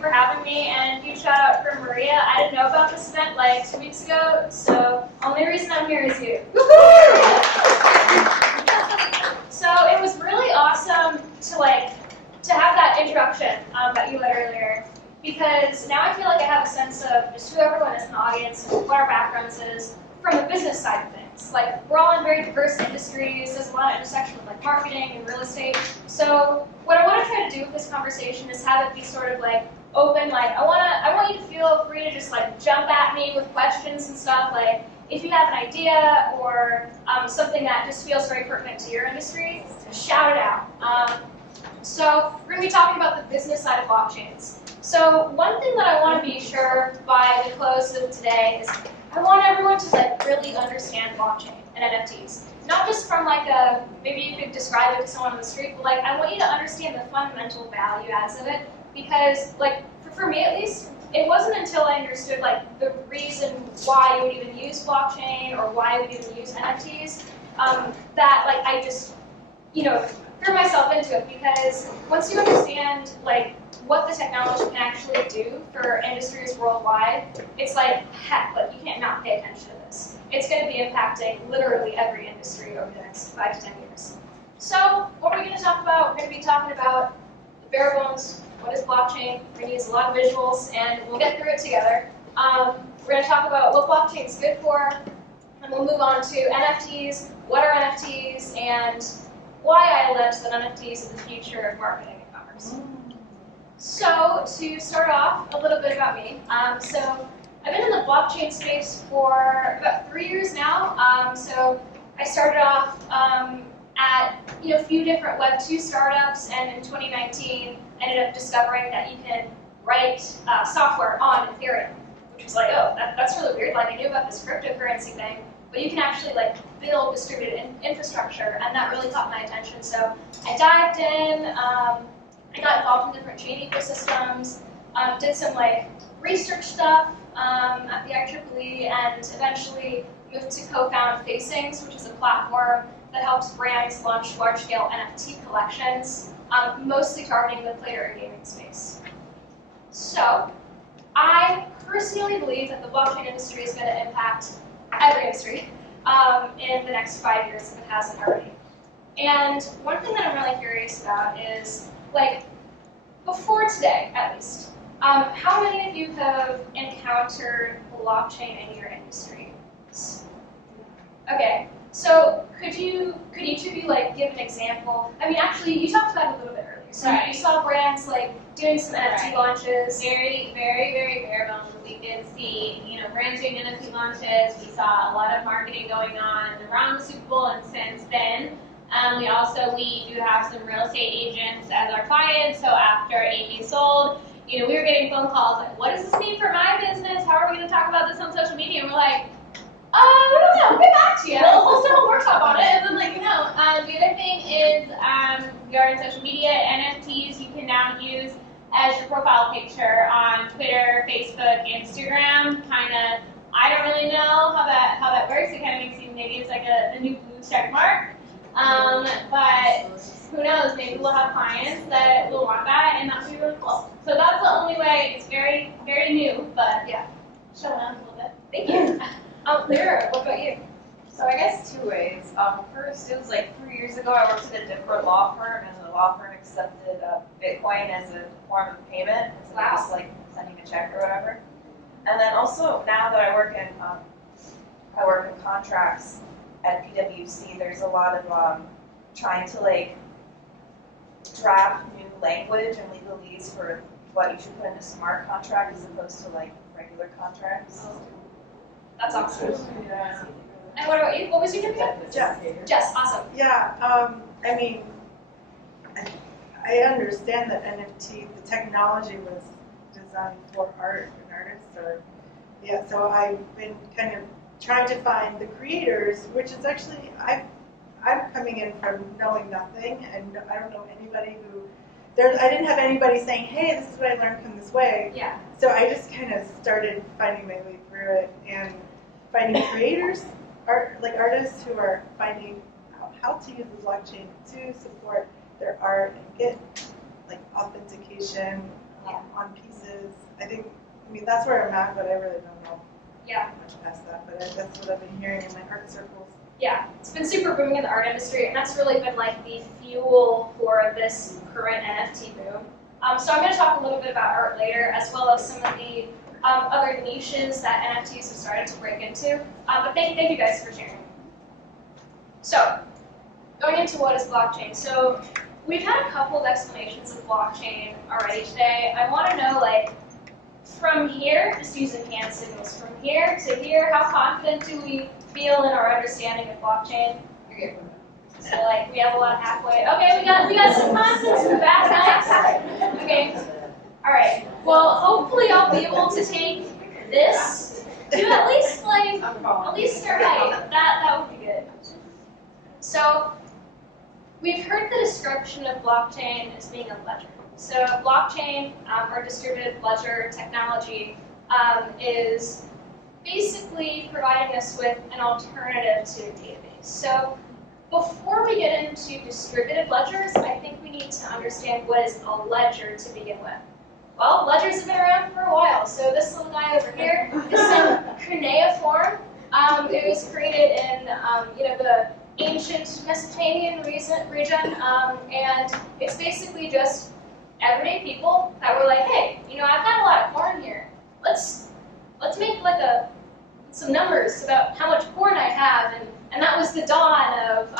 for having me, and huge shout out for Maria. I didn't know about this event like 2 weeks ago, so only reason I'm here is you. So it was really awesome to have that introduction that you led earlier, because now I feel like I have a sense of just who everyone is in the audience and what our backgrounds is from the business side of things. Like, we're all in very diverse industries. There's a lot of intersection with like marketing and real estate. So what I want to try to do with this conversation is have it be sort of like open. Like, I want you to feel free to just like jump at me with questions and stuff. Like, if you have an idea or something that just feels very pertinent to your industry, shout it out. So we're going to be talking about the business side of blockchains. So one thing that I want to be sure by the close of today is I want everyone to like really understand blockchain and NFTs. Not just from like a, maybe you could describe it to someone on the street, but like I want you to understand the fundamental value adds of it, because like for me at least, it wasn't until I understood like the reason why you would even use blockchain or why you would even use NFTs that like I just, threw myself into it, because once you understand like what the technology can actually do for industries worldwide, it's like, heck, like you can't not pay attention to this. It's going to be impacting literally every industry over the next 5 to 10 years. So what are we going to talk about? We're going to be talking about the bare bones. What is blockchain? We're going to use a lot of visuals, and we'll get through it together. We're going to talk about what blockchain is good for, and we'll move on to NFTs, what are NFTs, and why I allege that NFTs are the future of marketing and commerce. So to start off, a little bit about me. So I've been in the blockchain space for about 3 years now. So I started off at a few different Web 2 startups, and in 2019 ended up discovering that you can write software on Ethereum, which was like, oh, that's really weird. Like, I knew about this cryptocurrency thing, but you can actually like build distributed infrastructure, and that really caught my attention. So I dived in. I got involved in different chain ecosystems, did some like research stuff at the IEEE, and eventually moved to co-found Facings, which is a platform that helps brands launch large-scale NFT collections, mostly targeting the player and gaming space. So I personally believe that the blockchain industry is going to impact every industry in the next 5 years if it hasn't already. And one thing that I'm really curious about is, like, before today, at least, how many of you have encountered blockchain in your industry? Okay, so could each of you like give an example? I mean, actually, you talked about it a little bit earlier. So you saw brands like doing some NFT launches. Very, very, very bare bones. We did see, brands doing NFT launches. We saw a lot of marketing going on around the Super Bowl and since then. We do have some real estate agents as our clients. So after AP sold, we were getting phone calls like, what does this mean for my business? How are we going to talk about this on social media? And we're like, we don't know. We'll get back to you. We'll do a workshop on it, and then let you know. The other thing is regarding social media, NFTs you can now use as your profile picture on Twitter, Facebook, Instagram. I don't really know how that works. It kind of makes you, maybe it's like a new blue check mark. But who knows? Maybe we'll have clients that will want that, and that would be really cool. So that's the only way. It's very, very new, but yeah, showing up a little bit. Thank you. Lyra, what about you? So I guess 2 ways. First, it was like 3 years ago, I worked at a different law firm, and the law firm accepted Bitcoin as a form of payment instead of just like sending a check or whatever. And then also, now that I work in contracts at PwC, there's a lot of trying to like draft new language and legalese for what you should put in a smart contract as opposed to like regular contracts. That's awesome. Yeah. And what about you? What was your name again? Jess, awesome. Yeah, I mean, I understand that NFT, the technology was designed for art and artists, so I've been kind of trying to find the creators, which is actually, I'm coming in from knowing nothing, and I don't know anybody I didn't have anybody saying, hey, this is what I learned from this way. Yeah. So I just kind of started finding my way through it and finding creators, artists who are finding how to use the blockchain to support their art and get like authentication on pieces. I mean, that's where I'm at, but I really don't know Yeah. much past that. But that's what I've been hearing in my art circles. Yeah, it's been super booming in the art industry, and that's really been like the fuel for this current NFT boom. So I'm going to talk a little bit about art later, as well as some of the other niches that NFTs have started to break into. But thank you guys for sharing. So, going into what is blockchain. So, we've had a couple of explanations of blockchain already today. I want to know, like, from here, just using hand signals, from here to here, how confident do we feel in our understanding of blockchain? So, like, we have a lot halfway. Okay, we got some confidence in the back. Nice. Okay. All right. Well, hopefully, I'll be able to take this to at least start height. That would be good. So, we've heard the description of blockchain as being a ledger. So, blockchain or distributed ledger technology is basically providing us with an alternative to a database. So, before we get into distributed ledgers, I think we need to understand what is a ledger to begin with. Well, ledgers have been around for a while. So this little guy over here is in cuneiform. It was created in the ancient Mesopotamian region, and it's basically just everyday people that were like, hey, I've got a lot of corn here. Let's make like some numbers about how much corn I have, and that was the dawn of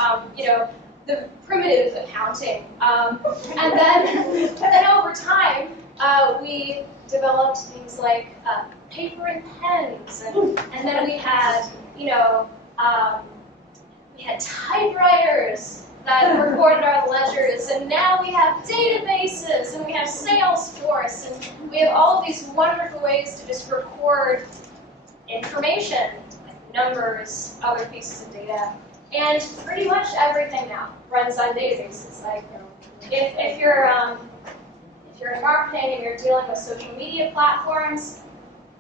the primitive accounting. And then over time, we developed things like paper and pens, and then we had typewriters that recorded our ledgers, and now we have databases, and we have Salesforce, and we have all of these wonderful ways to just record information, like numbers, other pieces of data, and pretty much everything now runs on databases. Like if you're in marketing and you're dealing with social media platforms,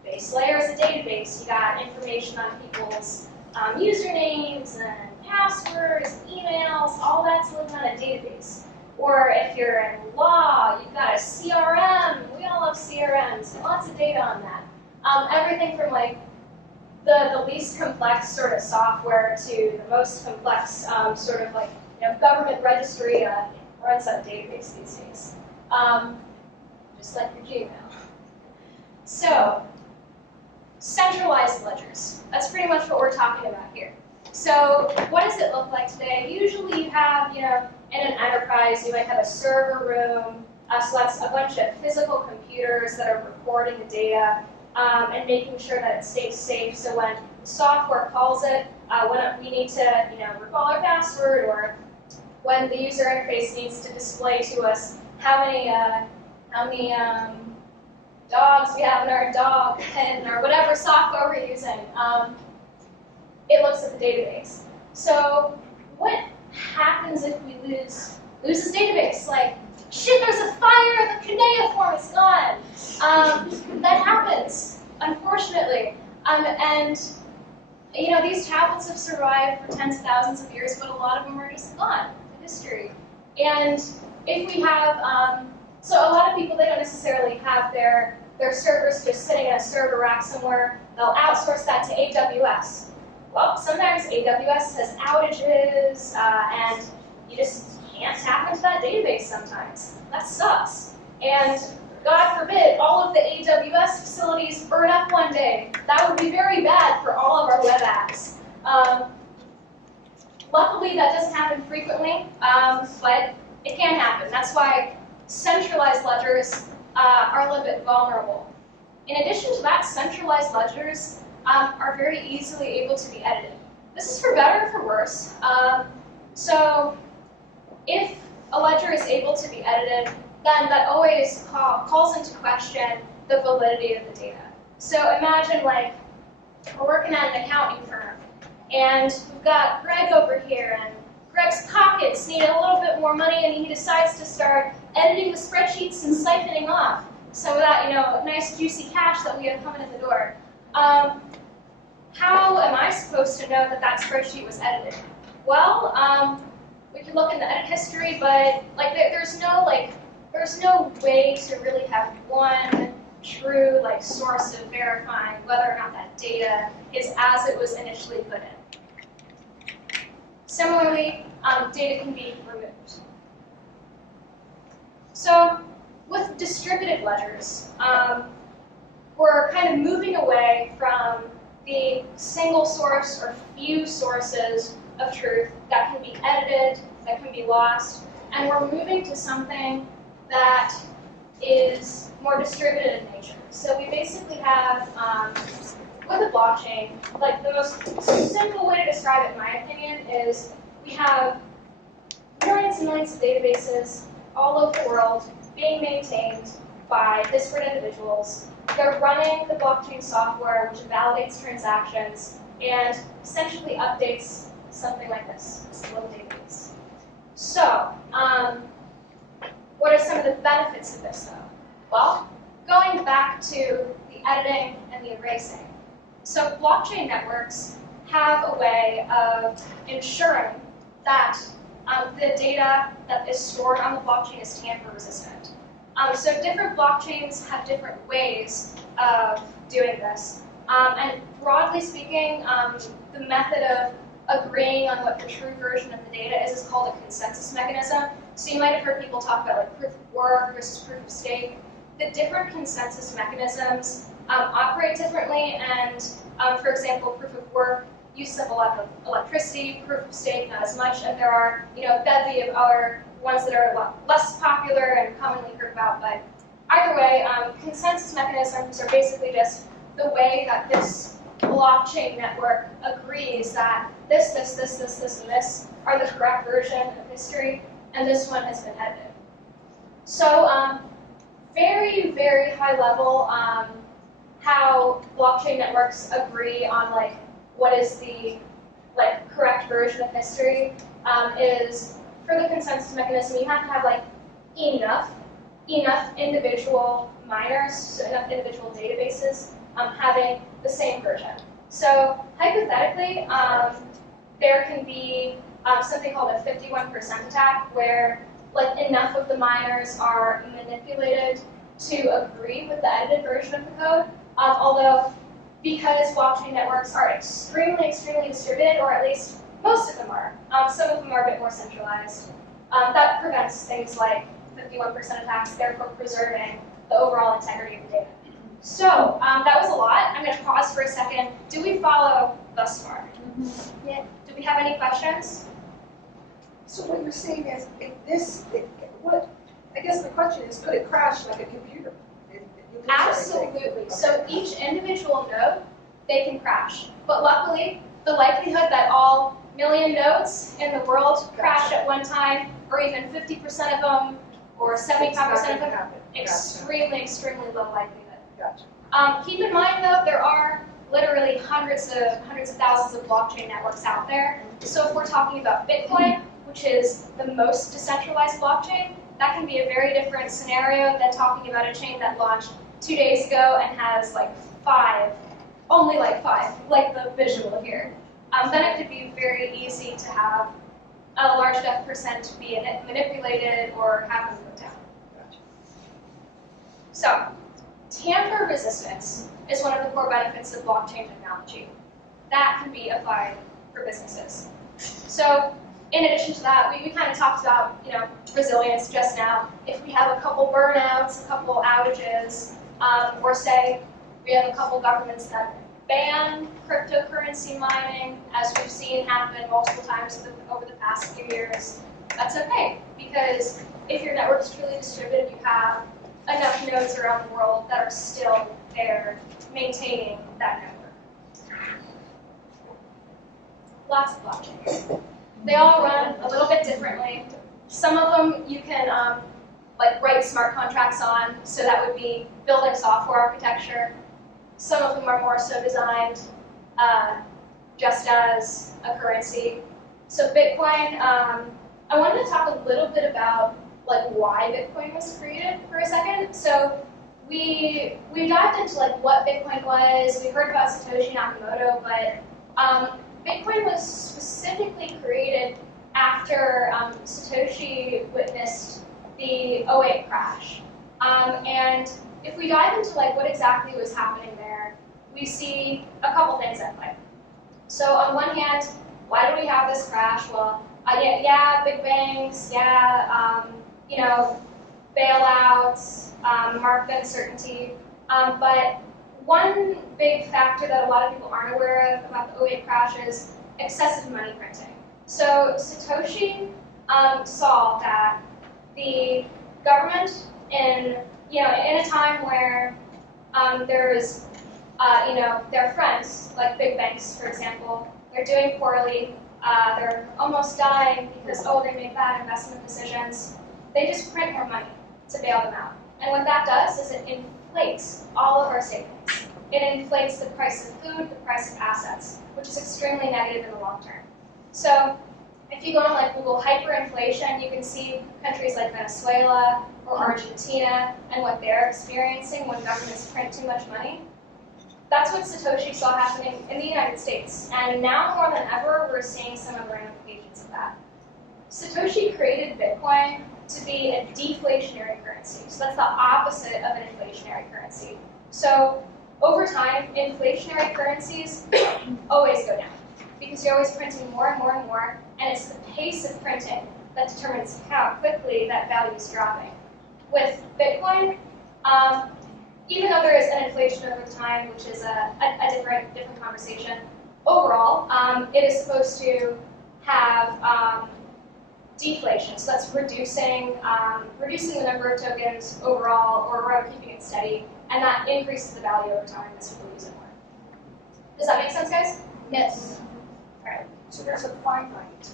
base layer is a database. You got information on people's usernames and passwords, emails, all that's living on a database. Or if you're in law, you've got a CRM. We all love CRMs. Lots of data on that. Everything from like the least complex sort of software to the most complex sort of like government registry runs on a database these days. Just like your Gmail. So, centralized ledgers. That's pretty much what we're talking about here. So, what does it look like today? Usually you have, in an enterprise, you might have a server room. So that's a bunch of physical computers that are recording the data and making sure that it stays safe. So when software calls it, when we need to, recall our password, or when the user interface needs to display to us how many dogs we have in our dog pen, or whatever software we're using, it looks at the database. So what happens if we lose this database? Like, shit, there's a fire, the cuneiform is gone. That happens, unfortunately. And these tablets have survived for tens of thousands of years, but a lot of them are just gone in history. And if we have, so a lot of people, they don't necessarily have their servers just sitting in a server rack somewhere. They'll outsource that to AWS. Well, sometimes AWS has outages, and you just can't tap into that database sometimes. That sucks. And God forbid, all of the AWS facilities burn up one day. That would be very bad for all of our web apps. Luckily, that doesn't happen frequently, but it can happen. That's why centralized ledgers are a little bit vulnerable. In addition to that, centralized ledgers are very easily able to be edited. This is for better or for worse. So if a ledger is able to be edited, then that always calls into question the validity of the data. So imagine, like, we're working at an accounting firm, and we've got Greg over here, and Greg's pockets need a little bit more money, and he decides to start editing the spreadsheets and siphoning off some of that, nice juicy cash that we have coming in the door. How am I supposed to know that that spreadsheet was edited? Well, we can look in the edit history, but there's no there's no way to really have one true like source of verifying whether or not that data is as it was initially put in. Similarly, data can be removed. So with distributed ledgers, we're kind of moving away from the single source or few sources of truth that can be edited, that can be lost, and we're moving to something that is more distributed in nature. So we basically have, with a blockchain, like the most simple way to describe it, in my opinion, is we have millions and millions of databases all over the world being maintained by disparate individuals. They're running the blockchain software, which validates transactions and essentially updates something like this little database. So, what are some of the benefits of this, though? Well, going back to the editing and the erasing. So, blockchain networks have a way of ensuring that the data that is stored on the blockchain is tamper-resistant. So different blockchains have different ways of doing this. And broadly speaking, the method of agreeing on what the true version of the data is called a consensus mechanism. So you might have heard people talk about like proof of work versus proof of stake. The different consensus mechanisms operate differently, and for example, proof of work uses up a lot of electricity, proof of stake not as much, and there are a bevy of other ones that are a lot less popular and commonly heard about. But either way, consensus mechanisms are basically just the way that this blockchain network agrees that this, and this are the correct version of history, and this one has been edited. So very, very high level how blockchain networks agree on like what is the correct version of history is, for the consensus mechanism, you have to have like enough individual miners, so enough individual databases having the same version. So hypothetically, there can be something called a 51% attack, where like enough of the miners are manipulated to agree with the edited version of the code. Although, because blockchain networks are extremely, extremely distributed, or at least most of them are, some of them are a bit more centralized, that prevents things like 51% attacks, therefore preserving the overall integrity of the data. So that was a lot. I'm going to pause for a second. Do we follow thus far? Mm-hmm. Yeah. Do we have any questions? So what you're saying is, I guess the question is, could it crash like a computer? Absolutely. So each individual node, they can crash. But luckily, the likelihood that all million nodes in the world crash at one time, or even 50% of them, or 75% of them, extremely, extremely low likelihood. Gotcha. Keep in mind, though, there are literally hundreds of thousands of blockchain networks out there. So if we're talking about Bitcoin, which is the most decentralized blockchain, that can be a very different scenario than talking about a chain that launched 2 days ago and has like only five, like the visual here. Then it could be very easy to have a large enough percent be manipulated or have them put down. Gotcha. So, tamper resistance is one of the core benefits of blockchain technology. That can be applied for businesses. So, in addition to that, we kind of talked about resilience just now. If we have a couple burnouts, a couple outages, or say we have a couple governments that ban cryptocurrency mining, as we've seen happen multiple times over the past few years, that's okay. Because if your network is truly distributed, you have enough nodes around the world that are still there maintaining that network. Lots of blockchains. They all run a little bit differently. Some of them you can write smart contracts on, so that would be building software architecture. Some of them are more so designed just as a currency. So Bitcoin, I wanted to talk a little bit about why Bitcoin was created for a second. So we dived into what Bitcoin was. We heard about Satoshi Nakamoto, but Bitcoin was specifically created after Satoshi witnessed the '08 crash. And if we dive into like what exactly was happening there, we see a couple things at play. So on one hand, why do we have this crash? Well, yeah, big banks, bailouts, market uncertainty. But one big factor that a lot of people aren't aware of about the '08 crash is excessive money printing. So Satoshi saw that the government in a time where there's their friends, like big banks, for example, they're doing poorly, they're almost dying because, they made bad investment decisions. They just print more money to bail them out. And what that does is it inflates all of our savings. It inflates the price of food, the price of assets, which is extremely negative in the long term. So if you go on like Google hyperinflation, you can see countries like Venezuela or Argentina and what they're experiencing when governments print too much money. That's what Satoshi saw happening in the United States. And now more than ever, we're seeing some of the ramifications of that. Satoshi created Bitcoin to be a deflationary currency. So that's the opposite of an inflationary currency. So over time, inflationary currencies always go down because you're always printing more and more and more, and it's the pace of printing that determines how quickly that value is dropping. With Bitcoin, even though there is an inflation over time, which is a different conversation, overall, it is supposed to have deflation. So that's reducing the number of tokens overall, or keeping it steady, and that increases the value over time as people use it more. Does that make sense, guys? Yes. All right. So there's a finite,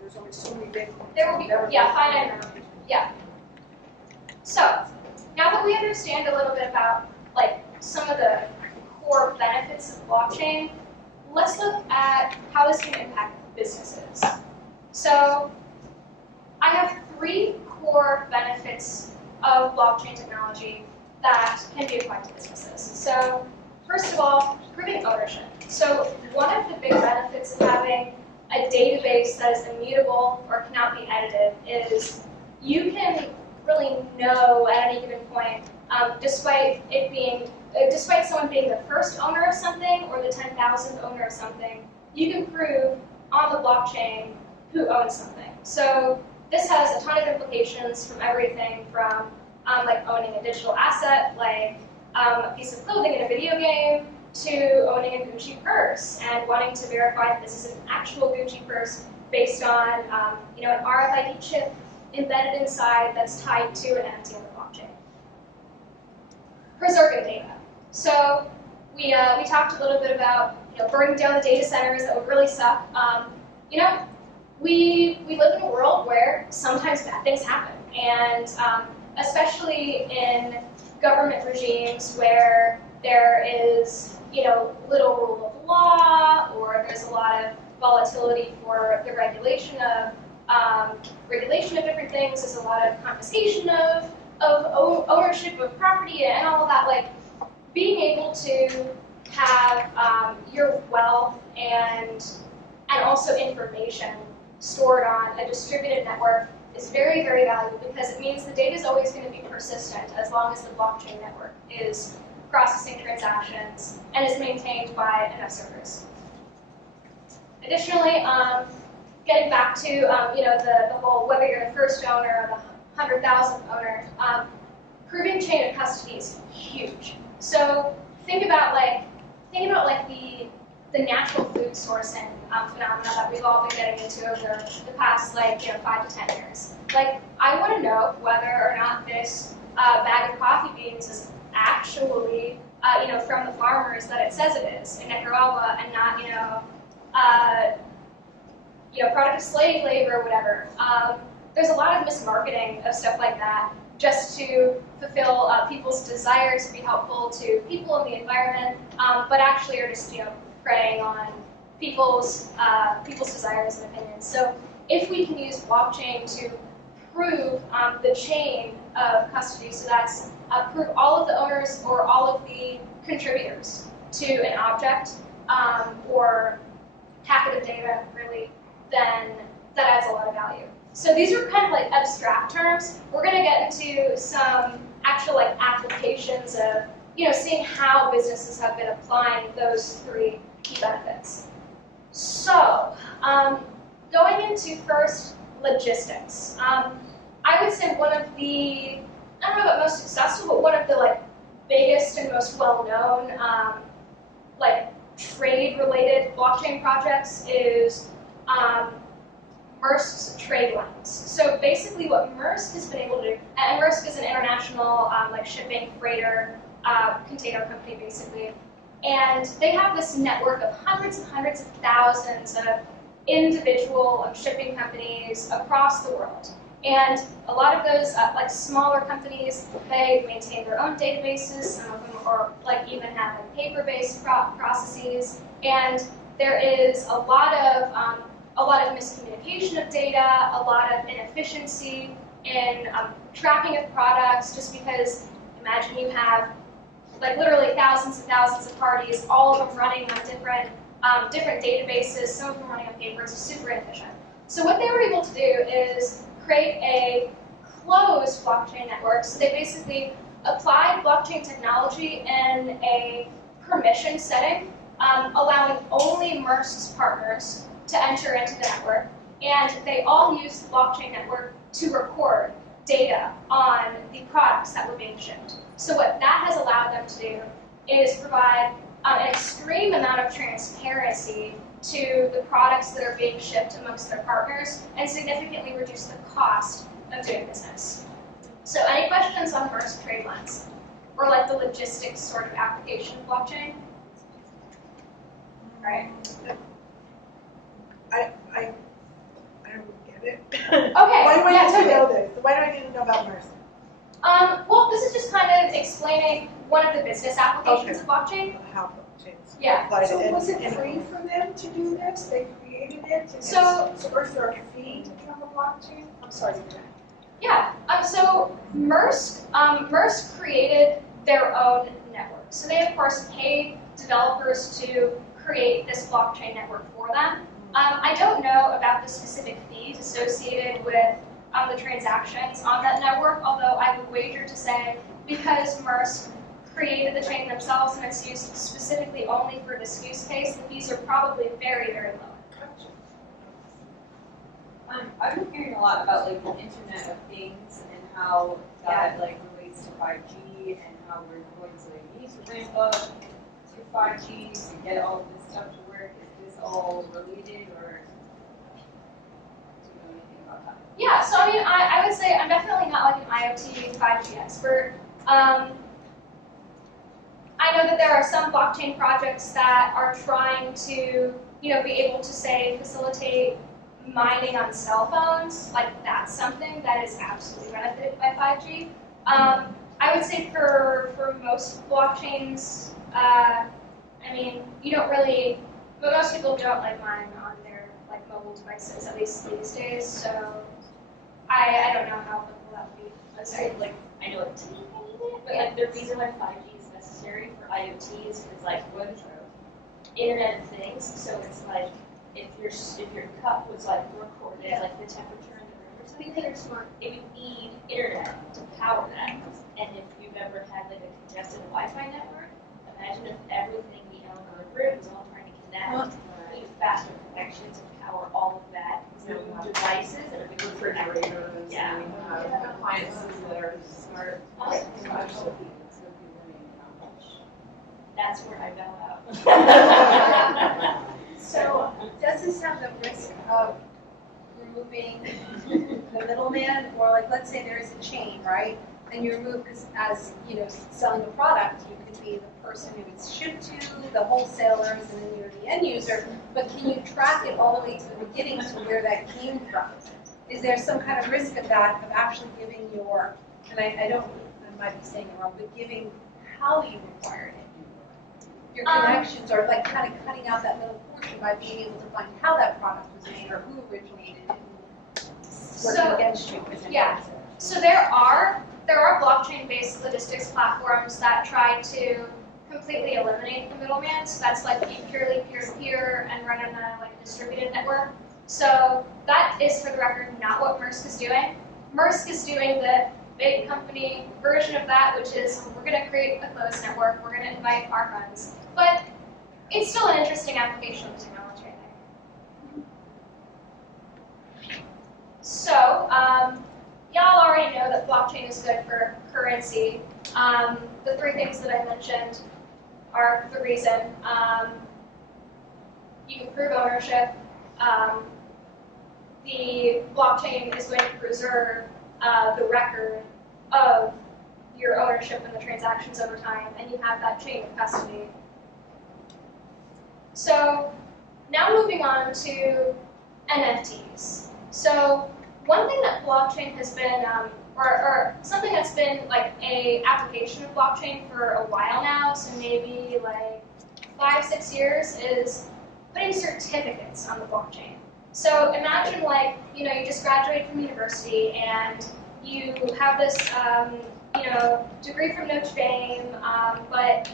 there's only so many Bitcoins. There will be, finite amount. Yeah. So, now that we understand a little bit about like some of the core benefits of blockchain, let's look at how this can impact businesses. So, I have 3 core benefits of blockchain technology that can be applied to businesses. So, first of all, proving ownership. So, one of the big benefits of having a database that is immutable or cannot be edited is you can really know at any given point, despite someone being the first owner of something or the 10,000th owner of something, you can prove on the blockchain who owns something. So this has a ton of implications from everything from like owning a digital asset, like a piece of clothing in a video game, to owning a Gucci purse and wanting to verify that this is an actual Gucci purse based on an RFID chip embedded inside that's tied to an NFT on the blockchain. Preserving data. So we talked a little bit about burning down the data centers. That would really suck. We live in a world where sometimes bad things happen, and especially in government regimes where there is little rule of law, or there's a lot of volatility for the regulation of different things. There's a lot of confiscation of ownership of property and all of that. Like being able to have your wealth and also information stored on a distributed network is very, very valuable because it means the data is always going to be persistent as long as the blockchain network is processing transactions and is maintained by enough servers. Additionally, getting back to the whole whether you're the first owner or the 100,000th owner, proving chain of custody is huge. So think about the natural food sourcing phenomena that we've all been getting into over the past 5 to 10 years. Like I want to know whether or not this bag of coffee beans is actually from the farmers that it says it is in Nicaragua and not product of slave labor or whatever. There's a lot of mismarketing of stuff like that just to fulfill people's desire to be helpful to people in the environment, but actually are just preying on people's desires and opinions. So if we can use blockchain to prove the chain of custody, so that's prove all of the owners or all of the contributors to an object or packet of data, really, then that adds a lot of value. So these are kind of like abstract terms. We're going to get into some actual like applications of, seeing how businesses have been applying those three key benefits. So, going into first logistics. I would say one of the, I don't know about most successful, but one of the like biggest and most well-known like trade-related blockchain projects is Maersk's trade lines. So basically what Maersk has been able to do, and Maersk is an international like shipping freighter container company basically, and they have this network of hundreds and hundreds of thousands of individual shipping companies across the world. And a lot of those like smaller companies, they maintain their own databases, some of them are like even have like, paper-based processes, and there is a lot of miscommunication of data, a lot of inefficiency in tracking of products, just because imagine you have like literally thousands and thousands of parties, all of them running on different databases, some of them running on paper. It's super inefficient. So what they were able to do is create a closed blockchain network. So they basically applied blockchain technology in a permission setting, allowing only Maersk's partners to enter into the network, and they all used the blockchain network to record data on the products that were being shipped. So what that has allowed them to do is provide an extreme amount of transparency to the products that are being shipped amongst their partners and significantly reduce the cost of doing business. So any questions on Maersk trade lines or like the logistics sort of application of blockchain? All right. I don't get it. Okay. Why do I yeah, need to totally. know this? Why do I need to know about Maersk? Well, this is just kind of explaining one of the business applications of blockchain. How blockchains Yeah. apply to So was it any- free for them to do this? They created it? And So- or is there a fee to become a blockchain? I'm sorry to do that. Yeah. So Maersk created their own network. So they of course paid developers to create this blockchain network for them. I don't know about the specific fees associated with the transactions on that network, although I would wager to say because Maersk created the chain themselves and it's used specifically only for this use case, the fees are probably very, very low. I've been hearing a lot about like the Internet of Things and how that like relates to 5G and how we're going to need to ramp up to 5G to get all of this stuff to work. Is this all related, or do you know anything about that? Yeah, so I mean, I would say I'm definitely not like an IoT 5G expert. I know that there are some blockchain projects that are trying to, be able to say facilitate mining on cell phones. Like that's something that is absolutely benefited by 5G. I would say for most blockchains, I mean, you don't really, but most people don't like mine on their like mobile devices, at least these days. So I don't know how applicable that would be. I'm sorry, like, I know a teeny tiny bit, but like the reason why 5G is necessary for IoT is because like Internet of Things. So it's like if your cup was like recorded, like the temperature in the room or something, it would need internet to power that. And if you've ever had like a congested Wi-Fi network, imagine if everything we own in the room is all trying to connect. We need faster connections to power all of that new devices and a big Refrigerators, Yeah. and we have appliances that are smart. That's where I fell out. So does this have the risk of removing the middleman, or like let's say there is a chain, right? And you remove, because as selling a product, you could be the person who it's shipped to, the wholesalers, and then you're the end user. But can you track it all the way to the beginning to where that came from? Is there some kind of risk of that, of actually giving your, and I might be saying it wrong, but giving how you acquired it? Your connections are like kind of cutting out that middle portion by being able to find how that product was made or who originated it and working against you. Yeah. So there are blockchain-based logistics platforms that try to completely eliminate the middleman. So that's like be purely peer-to-peer and run on a like distributed network. So that is, for the record, not what Maersk is doing. Maersk is doing the big company version of that, which is we're going to create a closed network, we're going to invite our friends. But it's still an interesting application of the technology, I think. So, y'all already know that blockchain is good for currency. The three things that I mentioned are the reason. You can prove ownership. The blockchain is going to preserve the record of your ownership and the transactions over time, and you have that chain of custody. So now moving on to NFTs. So one thing that blockchain has been, or something that's been like a application of blockchain for a while now, so maybe like 5-6 years, is putting certificates on the blockchain. So imagine like, you just graduated from university and you have this, degree from Notre Dame, but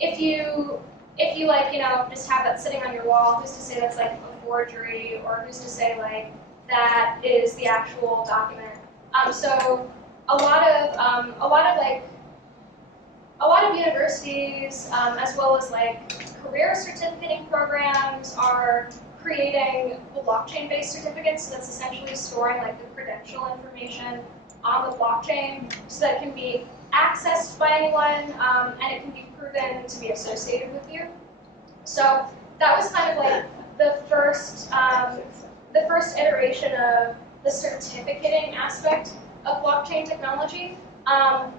if you like, just have that sitting on your wall, who's to say that's like a forgery, or who's to say like that is the actual document? So a lot of universities, as well as like career certificating programs, are creating blockchain-based certificates. So that's essentially storing like the credential information on the blockchain, so that it can be accessed by anyone, and it can be proven to be associated with you. So that was kind of like the first iteration of the certificating aspect of blockchain technology.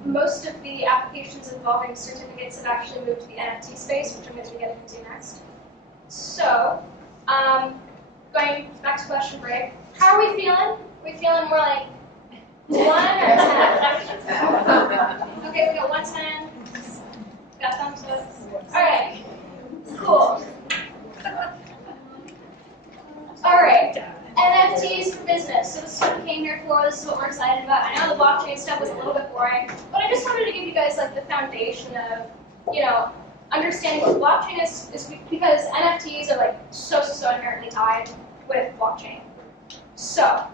Most of the applications involving certificates have actually moved to the NFT space, which I'm going to get into next. So, going back to question break, how are we feeling? Are we feeling more like 1 or 10? Okay, we got 110. Got thumbs up. All right, cool. All right, NFTs for business. So this is what we came here for. This is what we're excited about. I know the blockchain stuff was a little bit boring, but I just wanted to give you guys like the foundation of, understanding what blockchain is because NFTs are like so inherently tied with blockchain. So,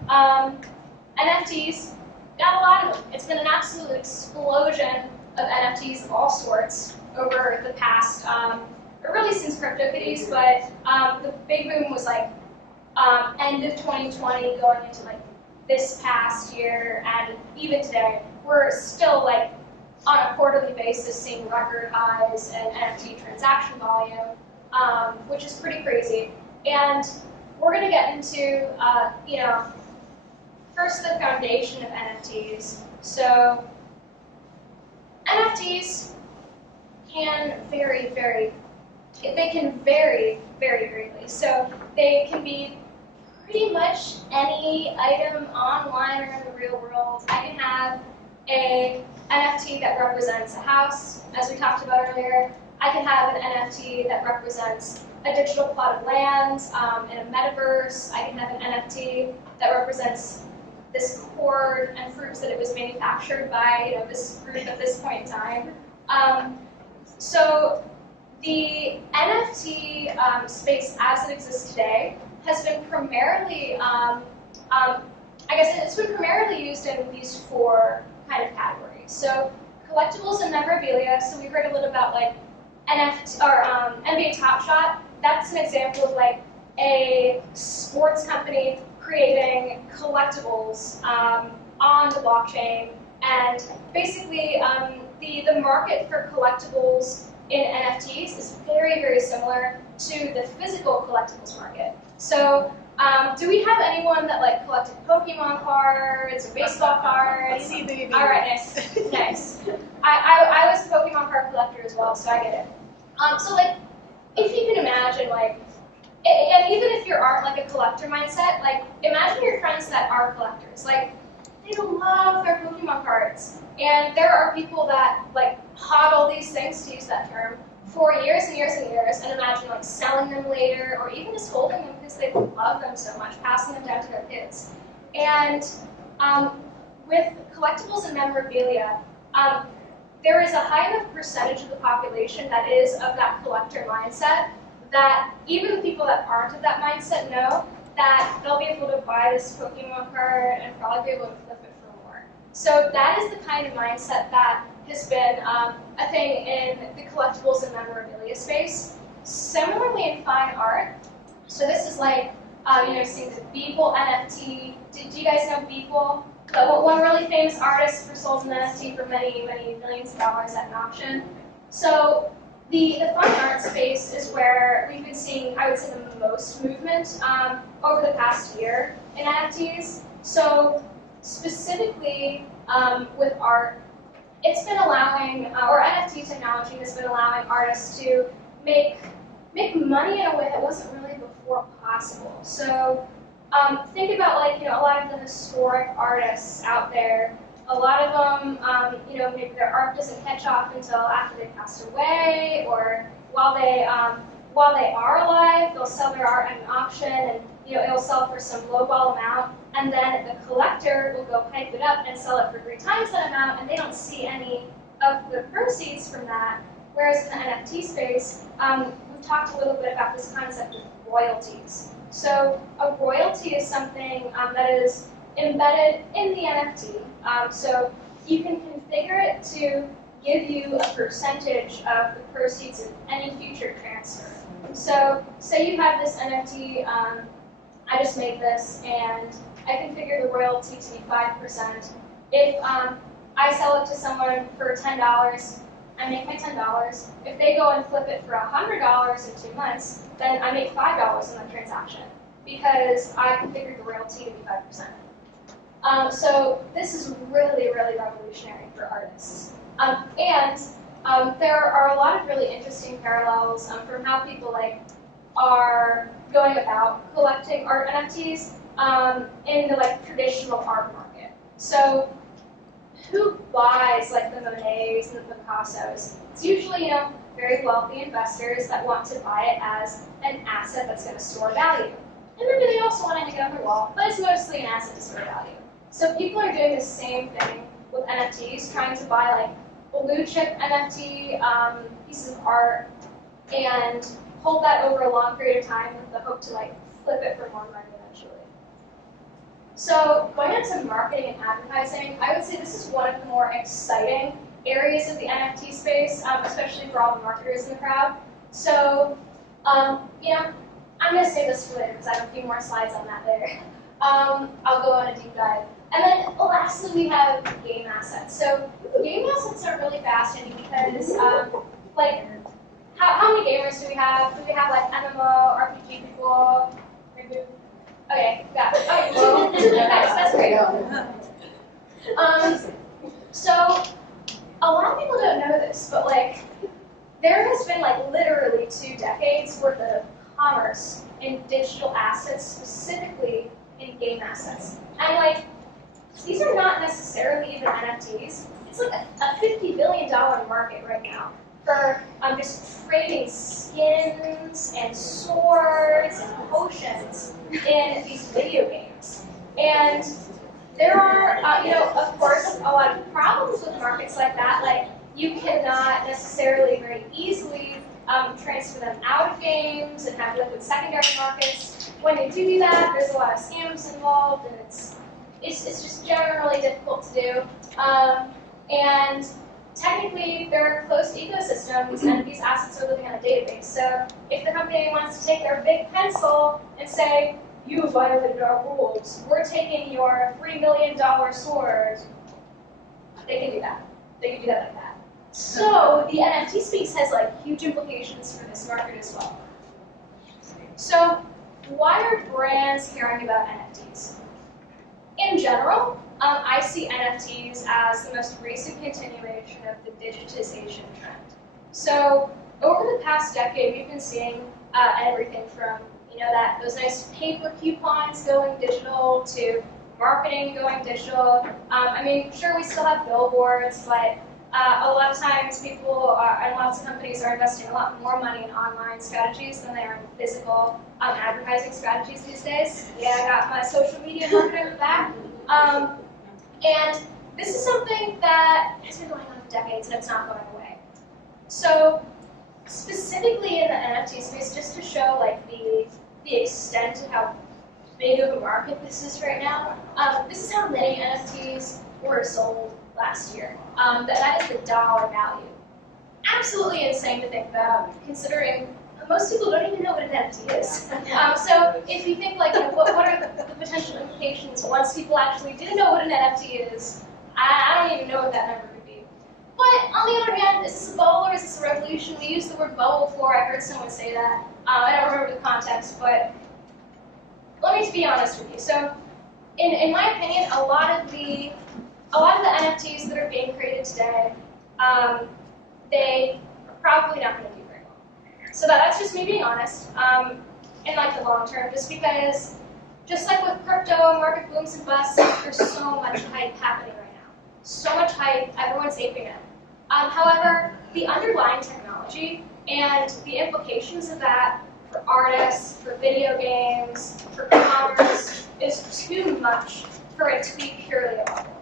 NFTs, got a lot of them. It's been an absolute explosion of NFTs of all sorts over the past, or really since CryptoKitties, but the big boom was like end of 2020 going into like this past year, and even today, we're still like on a quarterly basis seeing record highs in NFT transaction volume, which is pretty crazy. And we're going to get into, first the foundation of NFTs. So NFTs can vary very greatly. So they can be pretty much any item online or in the real world. I can have a NFT that represents a house, as we talked about earlier. I can have an NFT that represents a digital plot of land in a metaverse. I can have an NFT that represents this cord and proves that it was manufactured by this group at this point in time. So the NFT space as it exists today has been primarily, it's been primarily used in these 4 kind of categories. So collectibles and memorabilia. So we heard a little about like NFT or NBA Top Shot. That's an example of like a sports company creating collectibles on the blockchain, and basically the market for collectibles in NFTs is very similar to the physical collectibles market. So do we have anyone that like collected Pokemon cards or baseball cards? All right, nice. I was a Pokemon card collector as well, so I get it. So like, if you can imagine like, and even if you aren't like a collector mindset, like imagine your friends that are collectors. Like they love their Pokemon cards, and there are people that like hodl these things, to use that term, for years and years and years, and imagine like selling them later, or even just holding them because they love them so much, passing them down to their kids. And with collectibles and memorabilia, there is a high enough percentage of the population that is of that collector mindset that even the people that aren't of that mindset know that they'll be able to buy this Pokemon card and probably be able to flip it for more. So that is the kind of mindset that has been a thing in the collectibles and memorabilia space. Similarly in fine art, so this is like, seeing the Beeple NFT. Did you guys know Beeple? One really famous artist who sold an NFT for many, many millions of dollars at an auction. So the fine art space is where we've been seeing, I would say, the most movement over the past year in NFTs. So specifically with art, it's been allowing, or NFT technology has been allowing artists to make money in a way that wasn't really before possible. So think about a lot of the historic artists out there. A lot of them, maybe their art doesn't catch off until after they passed away, or while they are alive, they'll sell their art at an auction, and it'll sell for some lowball amount, and then the collector will go hype it up and sell it for 3 times that amount, and they don't see any of the proceeds from that. Whereas in the NFT space, we've talked a little bit about this concept of royalties. So a royalty is something that is embedded in the NFT. So you can configure it to give you a percentage of the proceeds of any future transfer. So say you have this NFT, I just made this, and I configure the royalty to be 5%. If I sell it to someone for $10, I make my $10. If they go and flip it for $100 in 2 months, then I make $5 in that transaction because I configured the royalty to be 5%. So this is really, really revolutionary for artists. There are a lot of really interesting parallels from how people are going about collecting art NFTs in the traditional art market. So who buys the Monets and the Picassos? It's usually very wealthy investors that want to buy it as an asset that's going to store value. And maybe they also want to hang it on their wall, but it's mostly an asset to store value. So people are doing the same thing with NFTs, trying to buy blue chip NFT pieces of art and hold that over a long period of time with the hope to flip it for more money eventually. So going into marketing and advertising, I would say this is one of the more exciting areas of the NFT space, especially for all the marketers in the crowd. So, I'm going to save this for later because I have a few more slides on that later. I'll go on a deep dive. And then lastly, we have game assets. So game assets are really fascinating because, how many gamers do we have? Do we have MMO, RPG people? Okay, yeah. Nice, that's great. So a lot of people don't know this, but there has been literally 2 decades worth of commerce in digital assets, specifically in game assets. And these are not necessarily even NFTs. It's a $50 billion market right now for just trading skins and swords and potions in these video games. And there are, of course, a lot of problems with markets like that. You cannot necessarily very easily transfer them out of games and have liquid secondary markets. When you do that, there's a lot of scams involved, and it's just generally difficult to do. And technically, they're closed ecosystems, and these assets are living on a database. So if the company wants to take their big pencil and say, "You violated our rules, we're taking your $3 million sword," they can do that. They can do that like that. So the NFT space has huge implications for this market as well. So why are brands caring about NFTs? In general, I see NFTs as the most recent continuation of the digitization trend. So over the past decade, we've been seeing everything from those nice paper coupons going digital to marketing going digital. Sure, we still have billboards, but a lot of times people and lots of companies are investing a lot more money in online strategies than they are in physical advertising strategies these days. Yeah, I got my social media marketer back. And this is something that has been going on for decades and it's not going away. So specifically in the NFT space, just to show the extent of how big of a market this is right now. This is how many NFTs were sold last year. That is the dollar value. Absolutely insane to think about, considering most people don't even know what an NFT is. So if you think like, what are the potential implications once people actually do know what an NFT is, I don't even know what that number could be. But on the other hand, is this a bubble or is this a revolution? We used the word bubble before. I heard someone say that. I don't remember the context, but let me be honest with you. So in my opinion, a lot of the NFTs that are being created today, they are probably not going to do very well. So that's just me being honest. In like the long term, just because, just like with crypto, market booms and busts, there's so much hype happening right now. So much hype, everyone's aping it. However, the underlying technology and the implications of that for artists, for video games, for commerce, is too much for it to be purely a bubble.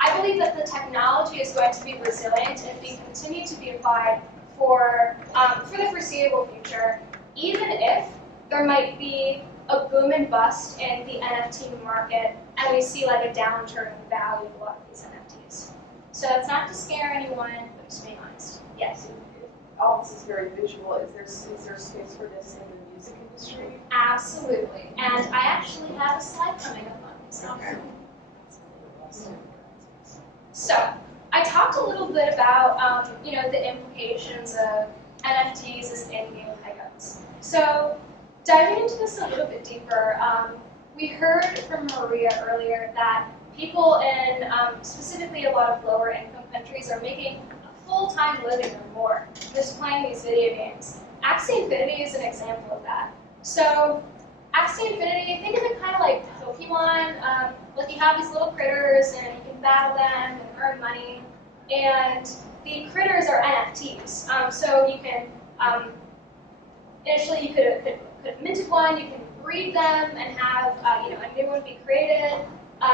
I believe that the technology is going to be resilient and be continue to be applied for the foreseeable future, even if there might be a boom and bust in the NFT market and we see like a downturn in the value of a lot of these NFTs. So it's not to scare anyone, but just being honest. Yes? All this is very visual. Is there space for this in the music industry? Absolutely. And I actually have a slide coming up on this. Okay. So I talked a little bit about the implications of NFTs as in-game items. So diving into this a little bit deeper, we heard from Maria earlier that people in specifically a lot of lower income countries are making a full-time living or more just playing these video games. Axie Infinity is an example of that. So Axie Infinity, think of it kind of like Pokemon. Like you have these little critters and you can battle them and earn money. And the critters are NFTs. So you can, initially you could have minted one, you can breed them and have a new one be created.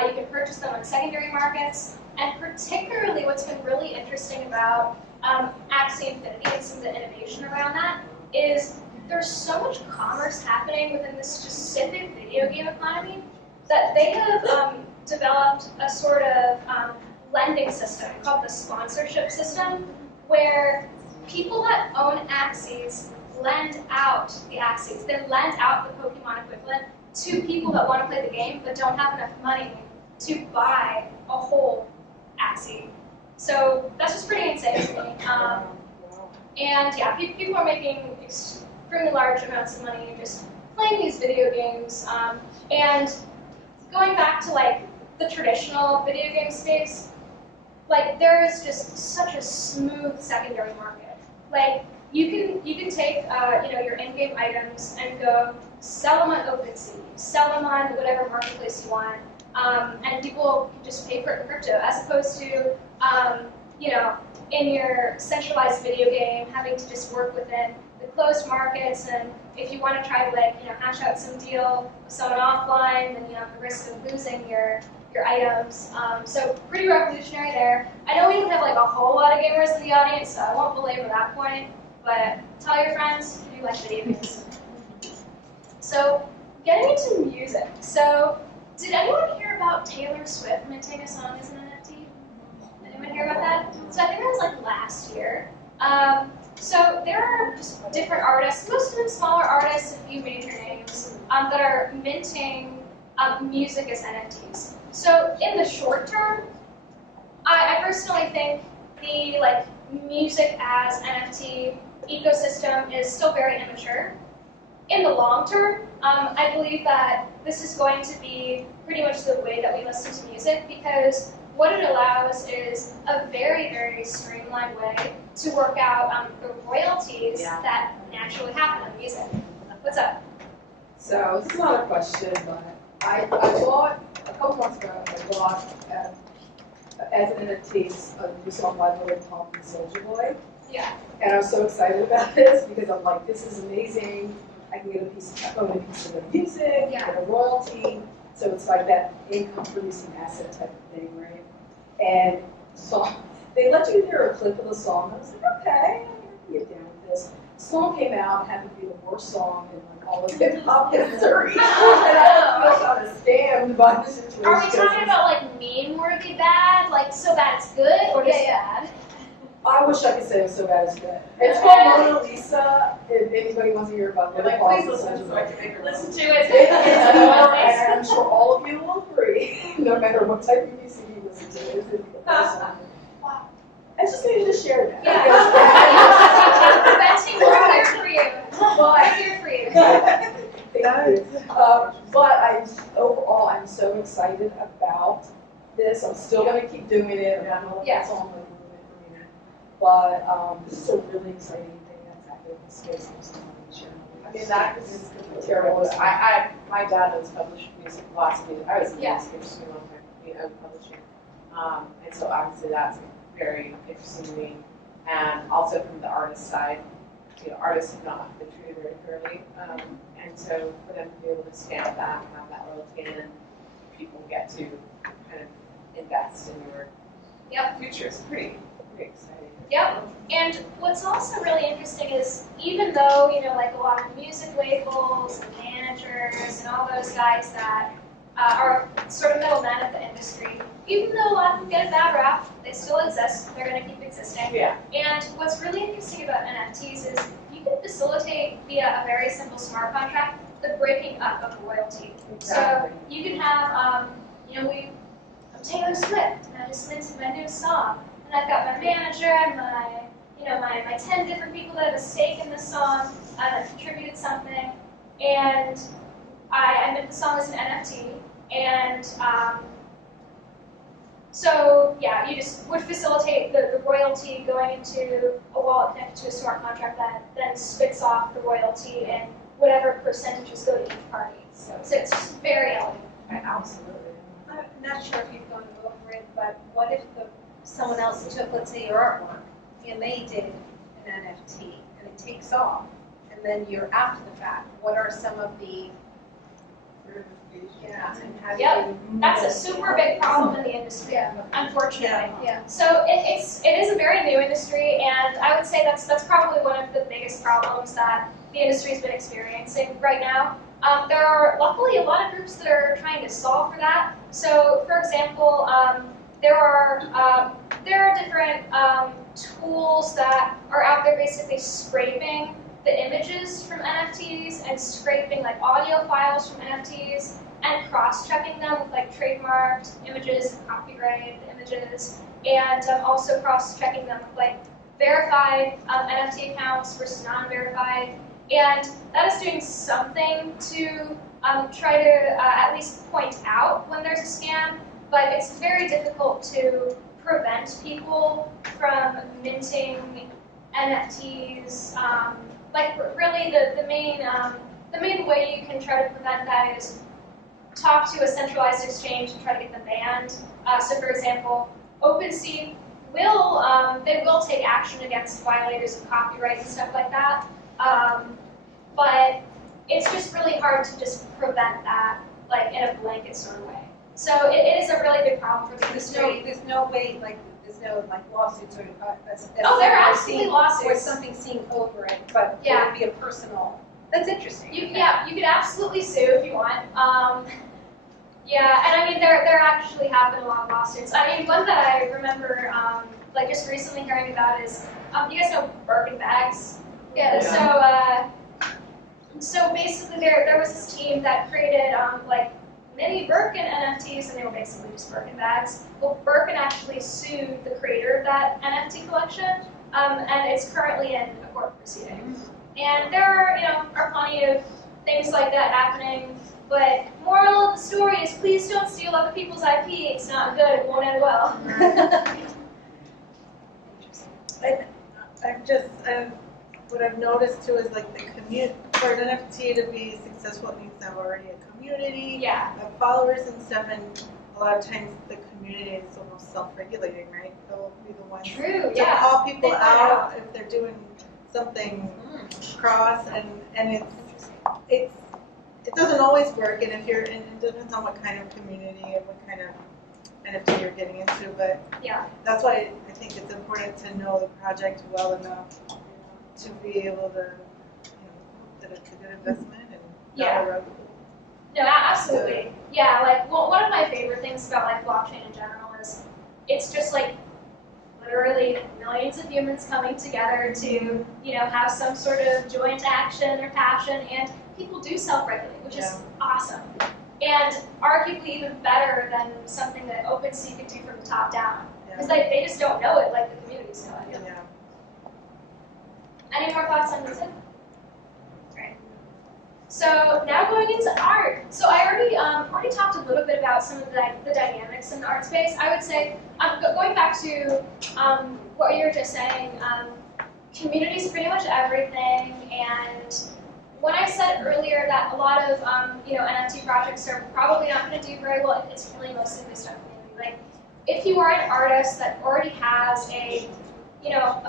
You can purchase them on secondary markets. And particularly what's been really interesting about Axie Infinity and some of the innovation around that is there's so much commerce happening within this specific video game economy that they have developed a sort of lending system called the sponsorship system, where people that own Axies lend out the Axies. They lend out the Pokemon equivalent to people that want to play the game but don't have enough money to buy a whole Axie. So that's just pretty insane to me. And yeah, people are making extremely large amounts of money just playing these video games. And going back to like the traditional video game space, like there is just such a smooth secondary market. Like you can take your in-game items and go sell them on OpenSea, sell them on whatever marketplace you want, and people can just pay for it in crypto, as opposed to in your centralized video game having to just work within the closed markets, and if you want to try to hash out some deal with someone offline, then you have the risk of losing your items. So pretty revolutionary there. I know we don't have like a whole lot of gamers in the audience, so I won't belabor that point, but tell your friends if you like video games. So getting into music. So did anyone hear about Taylor Swift minting a song as an NFT? Anyone hear about that? So I think that was like last year. So there are just different artists, most of them smaller artists, a few major names, that are minting music as NFTs. So in the short term, I personally think the music as NFT ecosystem is still very immature. In the long term, I believe that this is going to be pretty much the way that we listen to music, because what it allows is a very, very streamlined way to work out the royalties that naturally happen in music. What's up? So this is not a question, but I bought, a couple months ago, as an NFT, a new song by Lil Pump and Soulja Boy. Yeah. And I was so excited about this because I'm like, this is amazing. I can get own a piece of the music, get a royalty. So it's like that income producing asset type of thing, right? And so they let you hear a clip of the song. I was like, okay, get down with this. The song came out, and happened to be the worst song in like all of hip hop history. And I feel kind of scammed by the situation. Are we talking about like meme-worthy bad, like so bad it's good, or just bad? I wish I could say it was so bad it's good. It's called Mona Lisa. If anybody wants to hear about it, Please listen so I can make her Listen listen. to it. and I'm sure all of you will agree, no matter what type of music you listen to. It's a good song. Wow. I just needed to share that. Preventing, we're here for you. We're here for you. Thank you. But overall, I'm so excited about this. I'm still going to keep doing it. I don't know if that's on my movement. But this is a really exciting thing that's happening in the space. I mean, that is terrible. My dad has published music, lots of music. I was in the music industry a long time, publishing. And so obviously that's very interesting to me. And also from the artist side, artists have not been treated very fairly. And so for them to be able to stand back and have that royalty and people get to kind of invest in your future is pretty exciting. Yep. And what's also really interesting is even though, like a lot of music labels and managers and all those guys that are sort of middlemen of the industry, even though a lot of them get a bad rap, they still exist. They're going to keep existing. Yeah. And what's really interesting about NFTs is you can facilitate via a very simple smart contract the breaking up of royalty. Exactly. So you can have, I'm Taylor Swift, and I just minted my new song, and I've got my manager and my 10 different people that have a stake in the song that contributed something, and I mint the song as an NFT, and so yeah, you just would facilitate the royalty going into a wallet connected to a smart contract that then spits off the royalty and whatever percentages go to each party. So it's just very elegant. Absolutely. I'm not sure if you've gone over it, but what if someone else took, let's say, your artwork, and they did an NFT, and it takes off, and then you're after the fact, what are some of the and how do you That's a super big problem in the industry, unfortunately. Yeah. So it is a very new industry, and I would say that's probably one of the biggest problems that the industry has been experiencing right now. There are luckily a lot of groups that are trying to solve for that. So, for example, there are different tools that are out there basically scraping the images from NFTs and scraping like audio files from NFTs and cross-checking them with like trademarked images and copyrighted images, and also cross-checking them with like verified NFT accounts versus non-verified. And that is doing something to try to at least point out when there's a scam, but it's very difficult to prevent people from minting NFTs. Like really the main way you can try to prevent that is talk to a centralized exchange and try to get them banned. So for example, OpenSea will take action against violators of copyright and stuff like that. But it's just really hard to just prevent that, like in a blanket sort of way. So it is a really big problem for the industry. there's no way, there's no lawsuits or Oh, there are absolutely or lawsuits. something seen over it, but it would be a personal. That's interesting. You could absolutely sue if you want. And I mean there actually have been a lot of lawsuits. I mean one that I remember like just recently hearing about is you guys know Birkin bags. Yeah. So basically there was this team that created like many Birkin NFTs, and they were basically just Birkin bags. Well, Birkin actually sued the creator of that NFT collection, and it's currently in a court proceeding. And there are plenty of things like that happening. But moral of the story is please don't steal other people's IP. It's not good. It won't end well. What I've noticed too is like the community, for an NFT to be successful, it needs to have already a community, of followers and stuff, and a lot of times the community is almost self-regulating, right? They'll be the ones to call people out if they're doing something cross, and it doesn't always work, and it depends on what kind of community and what kind of NFT you're getting into, but that's why I think it's important to know the project well enough. to be able to, that it's a good investment and Yeah. not a road. No, absolutely. Yeah, like one of my favorite things about like blockchain in general is it's just like literally millions of humans coming together to, have some sort of joint action or passion, and people do self-regulate, which is awesome. And arguably even better than something that OpenSea could do from the top down. Because they just don't know it like the communities know it. Yeah. Any more thoughts on music? Great. So now going into art. So I already talked a little bit about some of the dynamics in the art space. I would say, going back to what you were just saying, community is pretty much everything. And when I said earlier that a lot of NFT projects are probably not going to do very well, it's really mostly based on community. Like, if you are an artist that already has a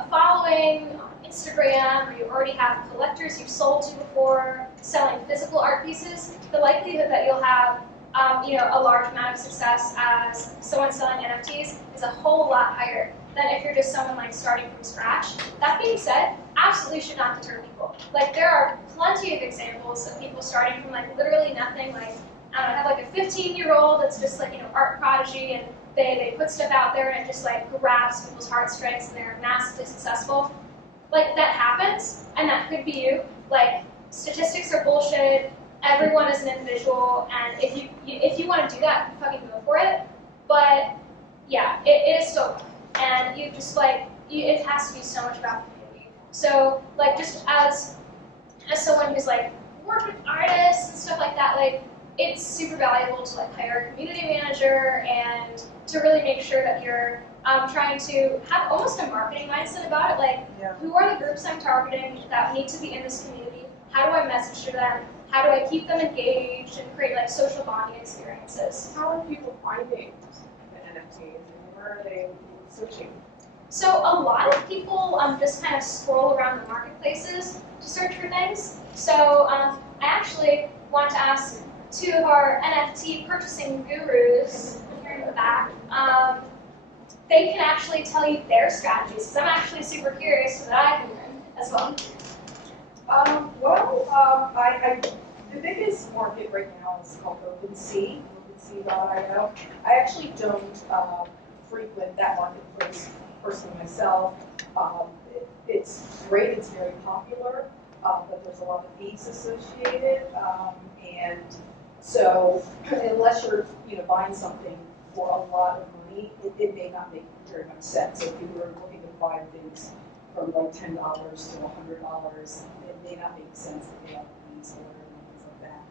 following on Instagram, or you already have collectors you've sold to before selling physical art pieces, the likelihood that you'll have a large amount of success as someone selling NFTs is a whole lot higher than if you're just someone like starting from scratch. That being said, absolutely should not deter people. Like, there are plenty of examples of people starting from like literally nothing. Like, I don't know, have like a 15-year-old that's just like art prodigy, and they put stuff out there and it just like grabs people's heartstrings and they're massively successful. Like, that happens, and that could be you. Like, statistics are bullshit. Everyone is an individual, and if you want to do that, fucking go for it. But yeah, it is so tough, and you just it has to be so much about the community. So like, just as someone who's like worked with artists and stuff like that, like, it's super valuable to like hire a community manager and to really make sure that you're trying to have almost a marketing mindset about it. Like, who are the groups I'm targeting that need to be in this community? How do I message to them? How do I keep them engaged and create like social bonding experiences? How are people finding the NFTs, and where are they searching? So a lot of people just kind of scroll around the marketplaces to search for things. So I actually want to ask two of our NFT purchasing gurus here in the back. They can actually tell you their strategies, because I'm actually super curious so that I can learn as well. The biggest market right now is called OpenSea, OpenSea.io. I actually don't frequent that marketplace personally myself. It's great, it's very popular, but there's a lot of fees associated, and so unless you're buying something for a lot of money, it may not make very much sense. So if you were looking to buy things from like $10 to $100, it may not make sense to pay out fees or things like that.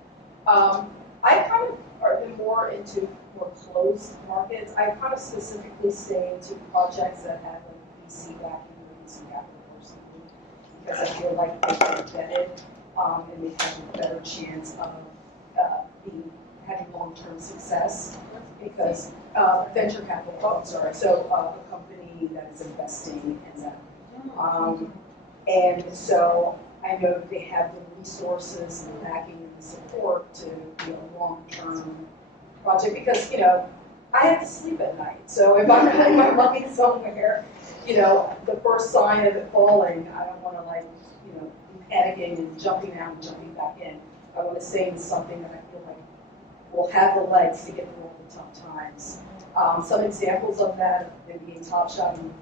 I kind of been more into more closed markets. I kind of specifically stay into projects that have like VC backing or VC capital or something, because I feel like they get vetted and they have a better chance of having long-term success. Because venture capital, so a company that is investing in them. And so I know they have the resources and the backing and the support to be a long-term project, because I have to sleep at night. So if I'm putting my money somewhere, the first sign of it falling, I don't want to be panicking and jumping out and jumping back in. I want to stay in something that I feel like will have the legs to get through all the tough times. Some examples of that, maybe Top Shot, and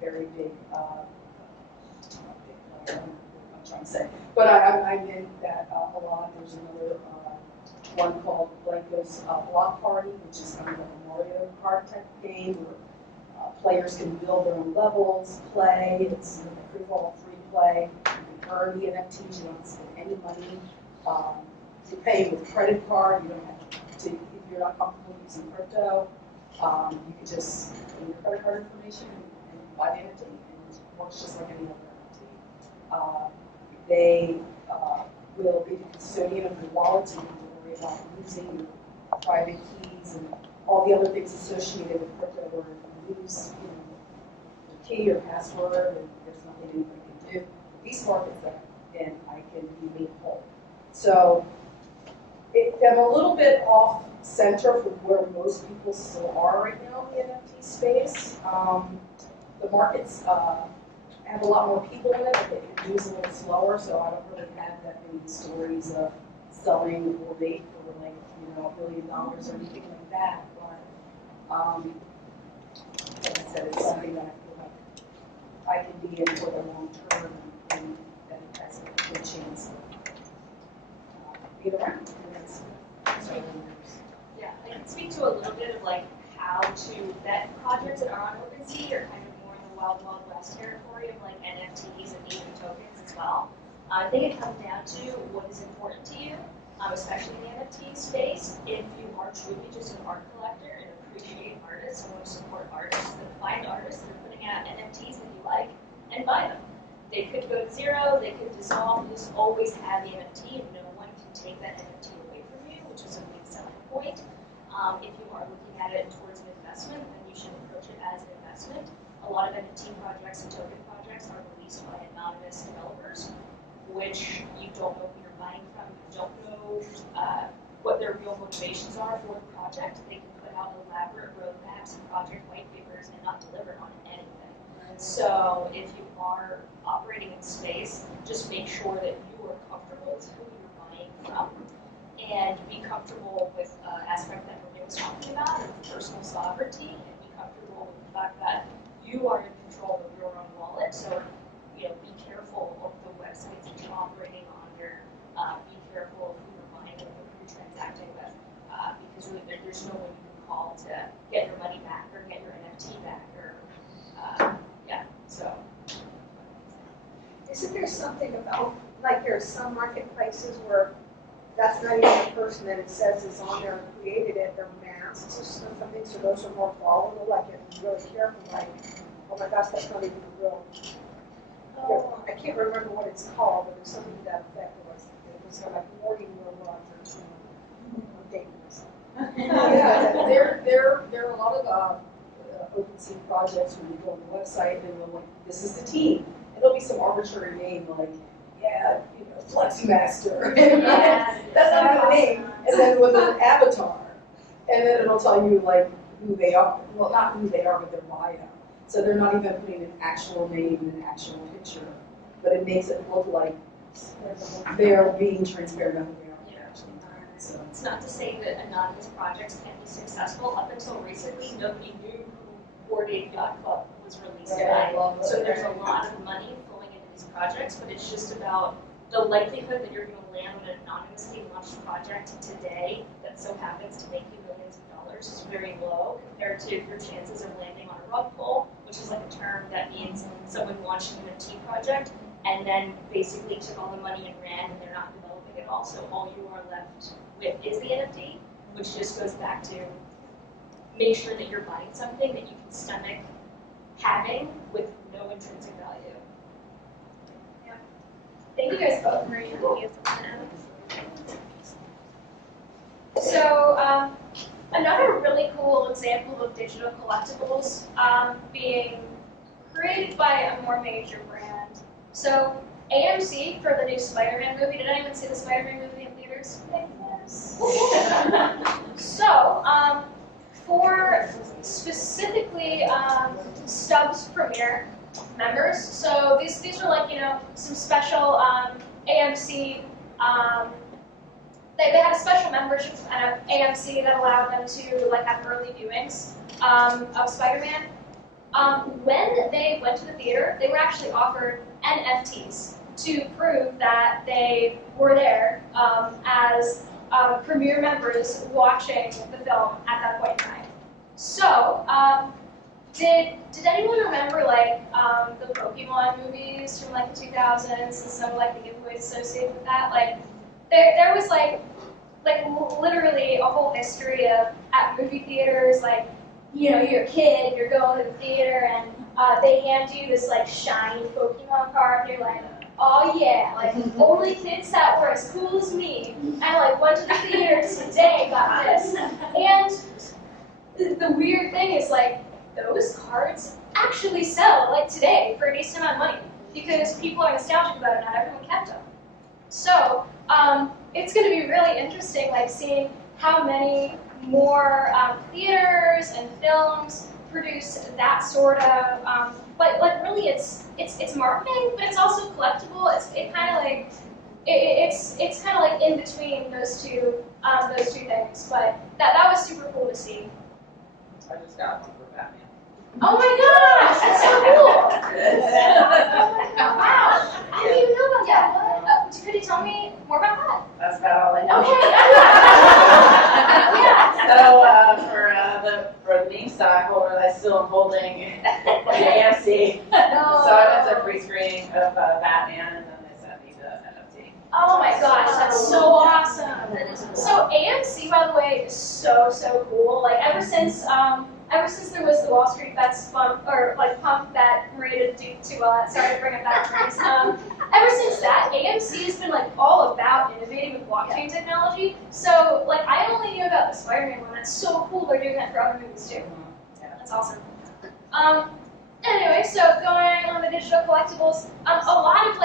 very big. I'm trying to say, but I'm in that a lot. There's another one called Blanco's Block Party, which is kind of like a Mario Kart type game where players can build their own levels, play. It's free for all, free play. You can earn the NFTs. You don't have to spend any money. You pay with credit card. You don't have to. If you're not comfortable using crypto, you can just put in your credit card information and buy the NFT, and it works just like any other NFT. They will be the custodian of your wallet, so you don't have to worry about losing your private keys and all the other things associated with crypto, where if you lose your key or password, and there's nothing anybody can do. These markets that and I can be made whole. So I'm a little bit off center from where most people still are right now in the NFT space. The markets, have a lot more people in it, but they can use a little slower, so I don't really have that many stories of selling or late for like, $1 billion or anything like that, but, like I said, it's something that I feel like I can be in for the long term and that it has a good chance of being around in the next several years. Yeah, I can speak to a little bit of like how to vet projects that are on OpenSea or kind of more in the wild, wild west territory of like NFTs and native tokens as well. I think it comes down to what is important to you, especially in the NFT space. If you are truly just an art collector and appreciate artists and want to support artists, then find artists that are putting out NFTs that you like and buy them. They could go to zero, they could dissolve, you just always have the NFT and no one can take that NFT away from you, which is a big selling point. If you are looking at it towards an investment, then you should approach it as an investment. A lot of NFT projects and token projects are released by anonymous developers, which you don't know who you're buying from, you don't know what their real motivations are for the project. They can put out elaborate roadmaps and project white papers and not deliver on anything. So if you are operating in space, just make sure that you are comfortable with who you're buying from and be comfortable with aspect that Maria was talking about, of personal sovereignty, and be comfortable with the fact that you are in control of your own wallet. So, be careful of the websites that you're operating on here. Be careful of who you're buying with, who you're transacting with, because really there's no one you can call to get your money back or get your NFT back or, so. Isn't there something about, like there are some marketplaces where that's not even the person that it says is on there and created it, they're masks or something, so those are more volatile, like you have to be really careful, like, oh my gosh, that's not even a real. I can't remember what it's called, but there's something to that effect. It was kind of like warning your love or I'm dating myself. There are a lot of OpenSea projects where you go on the website and they'll like, this is the team. And there'll be some arbitrary name like, Fleximaster. Yeah. That's not even a name. And then with an avatar. And then it'll tell you like who they are. Well, not who they are, but their bio. So they're not even putting an actual name and an actual picture. But it makes it look like they're being transparent about who they are actually. So It's not to say that anonymous projects can't be successful. Up until recently, nobody knew who Bored Ape Yacht Club was released by. So there's a lot of money flowing into these projects, but it's just about the likelihood that you're going to land on an anonymously launched project today that so happens to make you millions of dollars is very low compared to your chances of landing on a rug pull, which is like a term that means someone launched an NFT project and then basically took all the money and ran and they're not developing at all. So all you are left with is the NFT, which just goes back to make sure that you're buying something that you can stomach having with no intrinsic value. Thank you guys both, Maria and Alex. So another really cool example of digital collectibles being created by a more major brand. So AMC for the new Spider-Man movie. Did anyone see the Spider-Man movie in theaters? Yes. So for specifically Stubbs Premiere members. So these are like, some special AMC, they had a special membership at AMC that allowed them to like have early viewings of Spider-Man. When they went to the theater, they were actually offered NFTs to prove that they were there as premiere members watching the film at that point in time. So, did anyone remember like the Pokemon movies from like the 2000s and some of like the giveaways associated with that? Like there was like literally a whole history of at movie theaters, like you're a kid, you're going to the theater and they hand you this like shiny Pokemon card and you're like, oh yeah, like only kids that were as cool as me and like went to the theater today got this. And the weird thing is like those cards actually sell like today for a decent amount of money because people are nostalgic about it. Not everyone kept them. So it's going to be really interesting, like seeing how many more theaters and films produce that sort of, like really it's marketing, but it's also collectible. It's kind of like in between those two things. But that was super cool to see. I just got one for Batman. Oh my gosh, that's so cool! Wow, I didn't even know about that. Could you tell me more about that? That's about all I know. Okay. For the meme stock holder, I still am holding an AMC. So I went to a pre-screening of Batman, and then they sent me the NFT. Oh my gosh, that's so awesome. So AMC, by the way, is so cool. Like ever since there was the Wall Street Bets pump that Maria did to sorry to bring it back to race. Ever since that, AMC has been like all about innovating with blockchain technology. So like I only knew about the Spider-Man one. That's so cool. They're doing that for other movies too. That's awesome. Anyway, so going on the digital collectibles, a lot of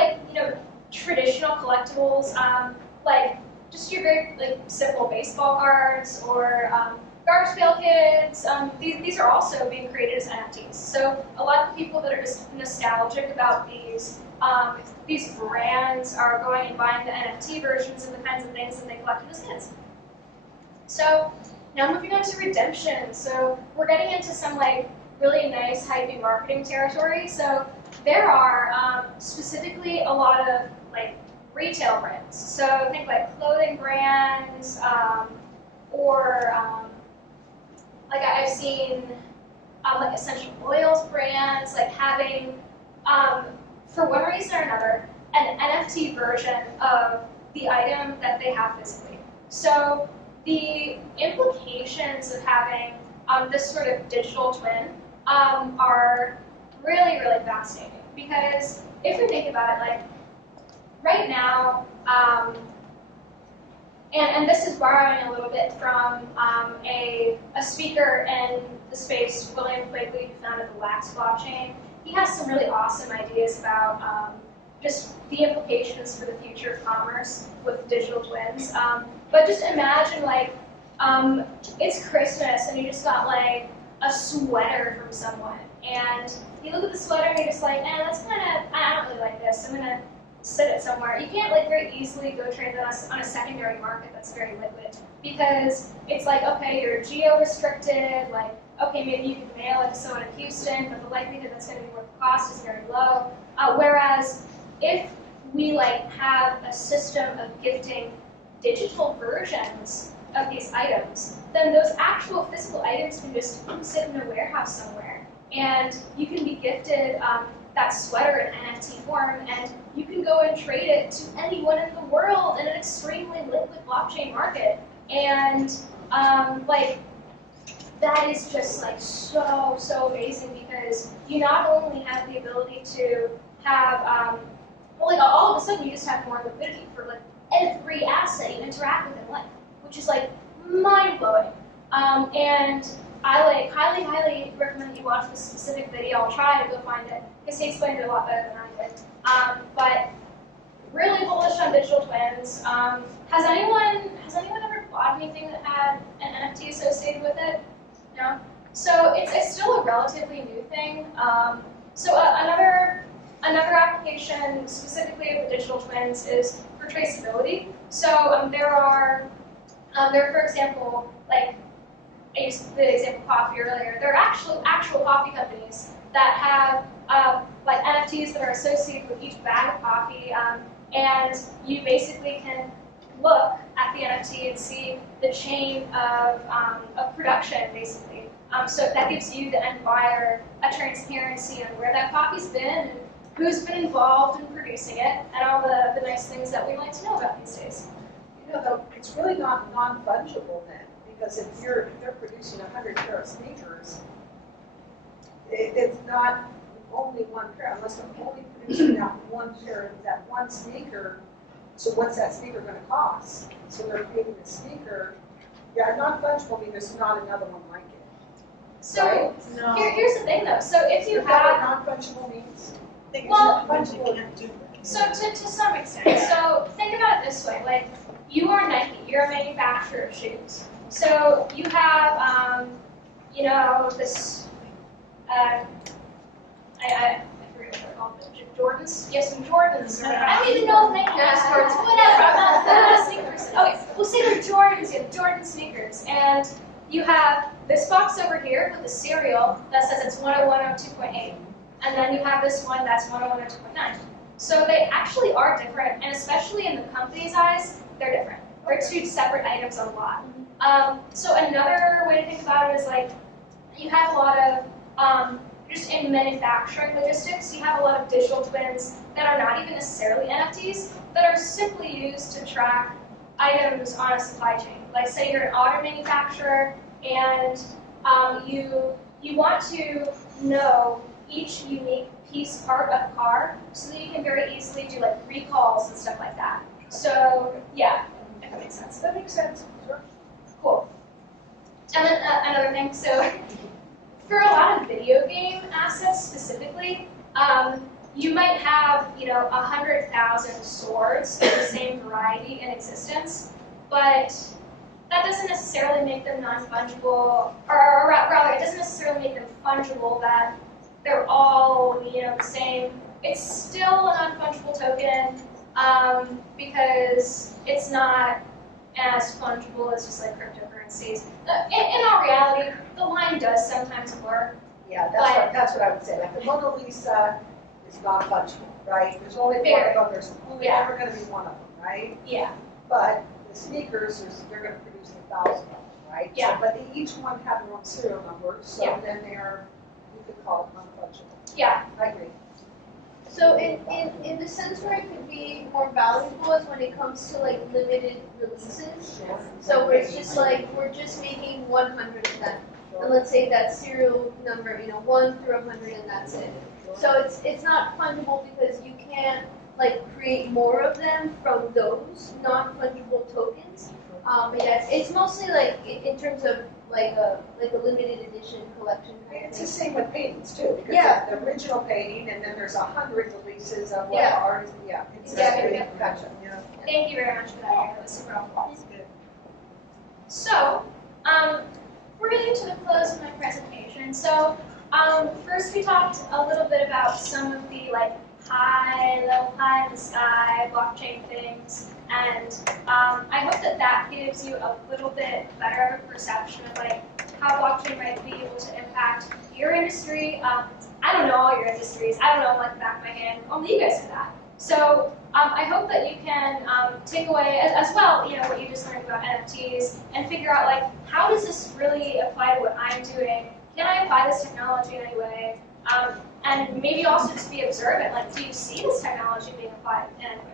traditional collectibles, like just your very simple baseball cards or garbage pail kids. These are also being created as NFTs. So a lot of people that are just nostalgic about these brands are going and buying the NFT versions of the kinds of things that they collected as kids. So now moving on to redemption. So we're getting into some really nice hypey marketing territory. So there are specifically a lot of retail brands. So think clothing brands or I've seen essential oils brands having for one reason or another an NFT version of the item that they have physically. So the implications of having this sort of digital twin are really fascinating, because if we think about it, right now, and this is borrowing a little bit from a speaker in the space, William Quigley, who founded the Wax blockchain. He has some really awesome ideas about just the implications for the future of commerce with digital twins. But just imagine it's Christmas and you just got a sweater from someone, and you look at the sweater and you're just that's I don't really like this. I'm gonna sit it somewhere. You can't very easily go trade that on a secondary market that's very liquid, because it's okay, you're geo-restricted, okay, maybe you can mail it to someone in Houston, but the likelihood that's going to be worth the cost is very low. Whereas if we have a system of gifting digital versions of these items, then those actual physical items can just sit in a warehouse somewhere, and you can be gifted that sweater in NFT form, and you can go and trade it to anyone in the world in an extremely liquid blockchain market. And that is just so amazing, because you not only have the ability to have all of a sudden you just have more liquidity for every asset you interact with in life, which is mind blowing. And I highly recommend that you watch this specific video. I'll try to go find it, because he explained it a lot better than I did. But really bullish on digital twins. Has anyone ever bought anything that had an NFT associated with it? No. So it's still a relatively new thing. So another application specifically of the digital twins is for traceability. So there are for example, I used the example of coffee earlier. There are actual coffee companies that have NFTs that are associated with each bag of coffee, and you basically can look at the NFT and see the chain of production, basically. So that gives you, the end buyer, a transparency on where that coffee's been and who's been involved in producing it, and all the nice things that we like to know about these days. Though, it's really not non-fungible then, because if they're producing 100 pair of sneakers, it's not only one pair, unless they're only producing that one pair of that one sneaker. So what's that sneaker going to cost? So they're creating the sneaker. Yeah, non-fungible means there's not another one like it. So right? No. here's the thing though. So if you Is that have what non-fungible means? Well, fungible, can't do that. So to some extent. So think about it this way, you are Nike, you're a manufacturer of shoes. So you have, this I forget what they're called, Jordans? Yes, some Jordans. I don't even know if Nike makes Jordans, whatever, I'm not a sneaker person. Okay, we'll say they're Jordans, you have Jordan sneakers, and you have this box over here with the serial that says it's 10102.8, and then you have this one that's 10102.9. So they actually are different, and especially in the company's eyes, they're different. They're two separate items on the lot. So another way to think about it is like, you have a lot of, just in manufacturing logistics, you have a lot of digital twins that are not even necessarily NFTs, that are simply used to track items on a supply chain. Like say you're an auto manufacturer and you want to know each unique part of the car so that you can very easily do like recalls and stuff like that. So yeah, if that makes sense. That makes sense. Sure. Cool. And then another thing, so for a lot of video game assets specifically, you might have, 100,000 swords of the same variety in existence, but that doesn't necessarily make them non-fungible, or rather, it doesn't necessarily make them fungible that they're all, the same. It's still a non-fungible token because it's not as fungible as just like cryptocurrencies. In all reality, the line does sometimes blur. Yeah, that's what I would say. Like the Mona Lisa is not fungible, right? There's only one of them. There's only ever going to be one of them, right? Yeah. But the sneakers, they're going to produce 1,000 of them, right? Yeah. So, but they each one have their own serial number, so then you could call it non-fungible. Yeah. I agree. So in the sense where it could be more valuable is when it comes to like limited releases. So where it's just like we're just making 100 of them, and let's say that serial number, 1 through 100, and that's it. So it's not fungible because you can't like create more of them from those non-fungible tokens. But yeah, it's mostly like in terms of like a limited edition collection. It's the same with paintings too, because it's the original painting, and then there's 100 releases of what the artist. Yeah, it's gotcha. Yeah. Thank you very much for that, Erin. That was super helpful. That's good. So, we're getting to the close of my presentation. So, first we talked a little bit about some of the like pie in the sky blockchain things, and I hope that gives you a little bit better of a perception of like how blockchain might be able to impact your industry. I don't know all your industries. I don't know like the back of my hand. Only you guys do that. So I hope that you can take away as well, what you just learned about NFTs, and figure out like how does this really apply to what I'm doing? Can I apply this technology in any way? And maybe also just be observant. Like, do you see this technology being applied in any way?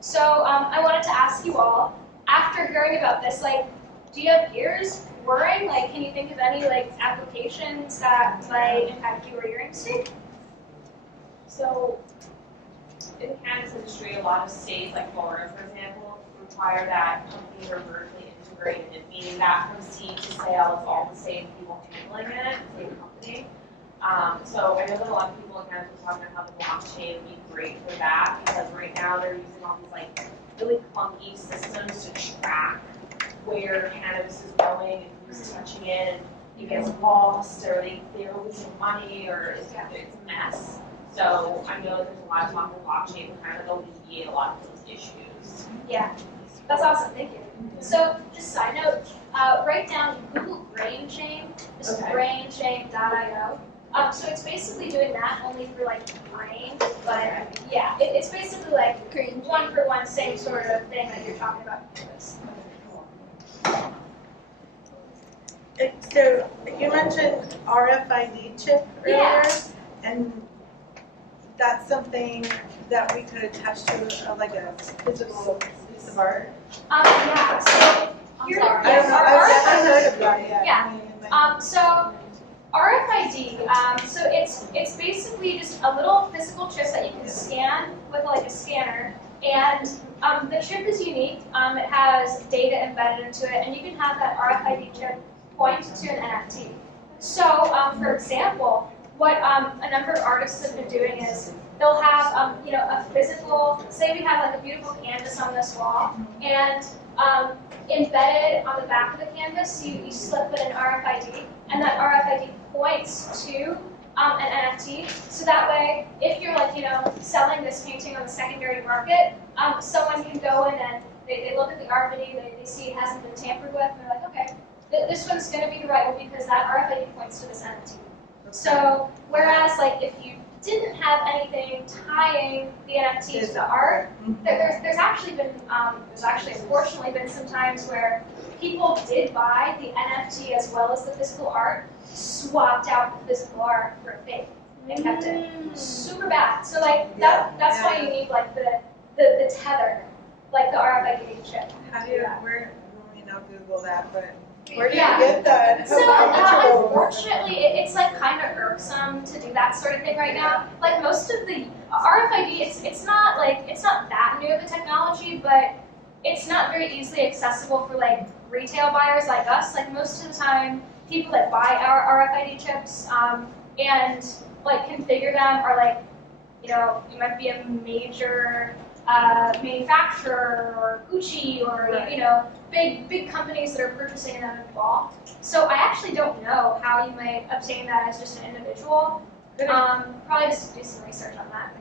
So I wanted to ask you all, after hearing about this, like, do you have ears whirring? Like, can you think of any like applications that might impact you or your industry? So, in the cannabis industry, a lot of states, like Florida, for example, require that companies are vertically integrated, meaning that from seed to sale, it's all the same people handling it, the same company. So I know that a lot of people in cannabis are talking about how the blockchain would be great for that, because right now they're using all these like really clunky systems to track where cannabis is going and who's touching it, and it gets lost, or they're losing money, or it's a mess. So I know that there's a lot of talk of blockchain to kind of alleviate a lot of those issues. Yeah, that's awesome. Thank you. So, just a side note, write down Google GrainChain. This is grainchain.io. So it's basically doing that only for like grain, but yeah, it's basically like one for one, same sort of thing that you're talking about. So you mentioned RFID chip earlier, and that's something that we could attach to like a physical piece of art. Yeah. So I don't know. I heard about it. Yeah. So RFID. So it's basically just a little physical chip that you can scan with like a scanner, and the chip is unique. It has data embedded into it, and you can have that RFID chip point to an NFT. So, for example, what a number of artists have been doing is they'll have you know, a physical, say we have like a beautiful canvas on this wall, and embedded on the back of the canvas, you slip in an RFID, and that RFID points to an NFT. So that way, if you're like, you know, selling this painting on the secondary market, someone can go in and they look at the RFID, they see it hasn't been tampered with, and they're like, okay, this one's going to be the right one because that RFID points to this NFT. So whereas like if you didn't have anything tying the NFT to the art, there's actually been unfortunately been some times where people did buy the NFT as well as the physical art, swapped out the physical art for a fake, and kept it. Super bad. So like that's why you need like the tether, like the RFID chip. How do you, where, you know, Google that, but where do you get that? So unfortunately, it's like kind of irksome to do that sort of thing right now. Like most of the RFID, it's not that new of a technology, but it's not very easily accessible for like retail buyers like us. Like most of the time, people that buy our RFID chips and like configure them are like, you know, it might be a major manufacturer or Gucci or you know, big companies that are purchasing them in bulk. So I actually don't know how you might obtain that as just an individual. Probably just do some research on that.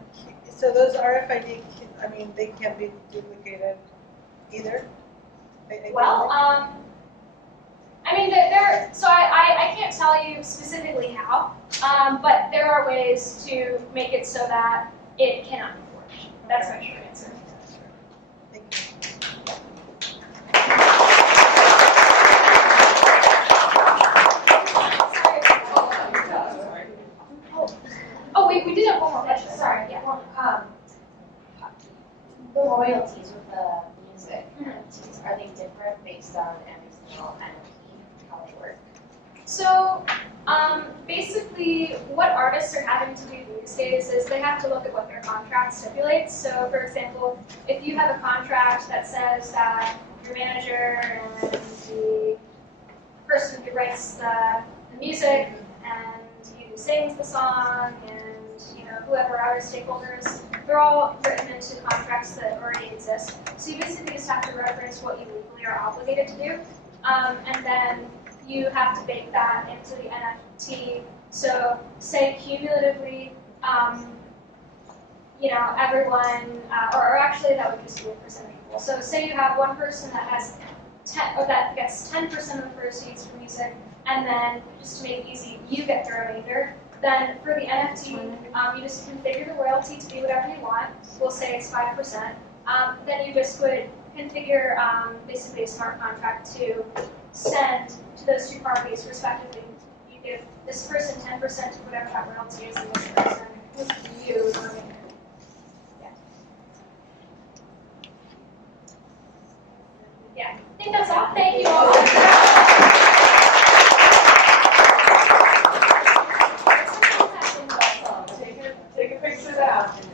So those RFID, I mean, they can't be duplicated either? Well, I mean, so I can't tell you specifically how, but there are ways to make it so that it cannot be forged. That's my short answer. Thank you. Oh, we did have one more question. Sorry. Yeah. The royalties with the music NFTs, are they different based on every single NFT, how they work? So basically, what artists are having to do these days is they have to look at what their contract stipulates. So, for example, if you have a contract that says that your manager and the person who writes the music and who sings the song and you know whoever other stakeholders, they're all written into contracts that already exist. So you basically just have to reference what you legally are obligated to do, and then you have to bake that into the NFT. So say cumulatively, you know, everyone, or actually that would just be a percentage rule. So say you have one person that has that gets 10% of the proceeds from music, and then just to make it easy, you get the remainder. Then for the NFT, you just configure the royalty to be whatever you want. We'll say it's 5%. Then you just would configure basically a smart contract to send to those two parties respectively. You give this person 10% of whatever that royalty is, and this person you the remainder. Yeah, I think that's all. Thank you all. Take a picture of that.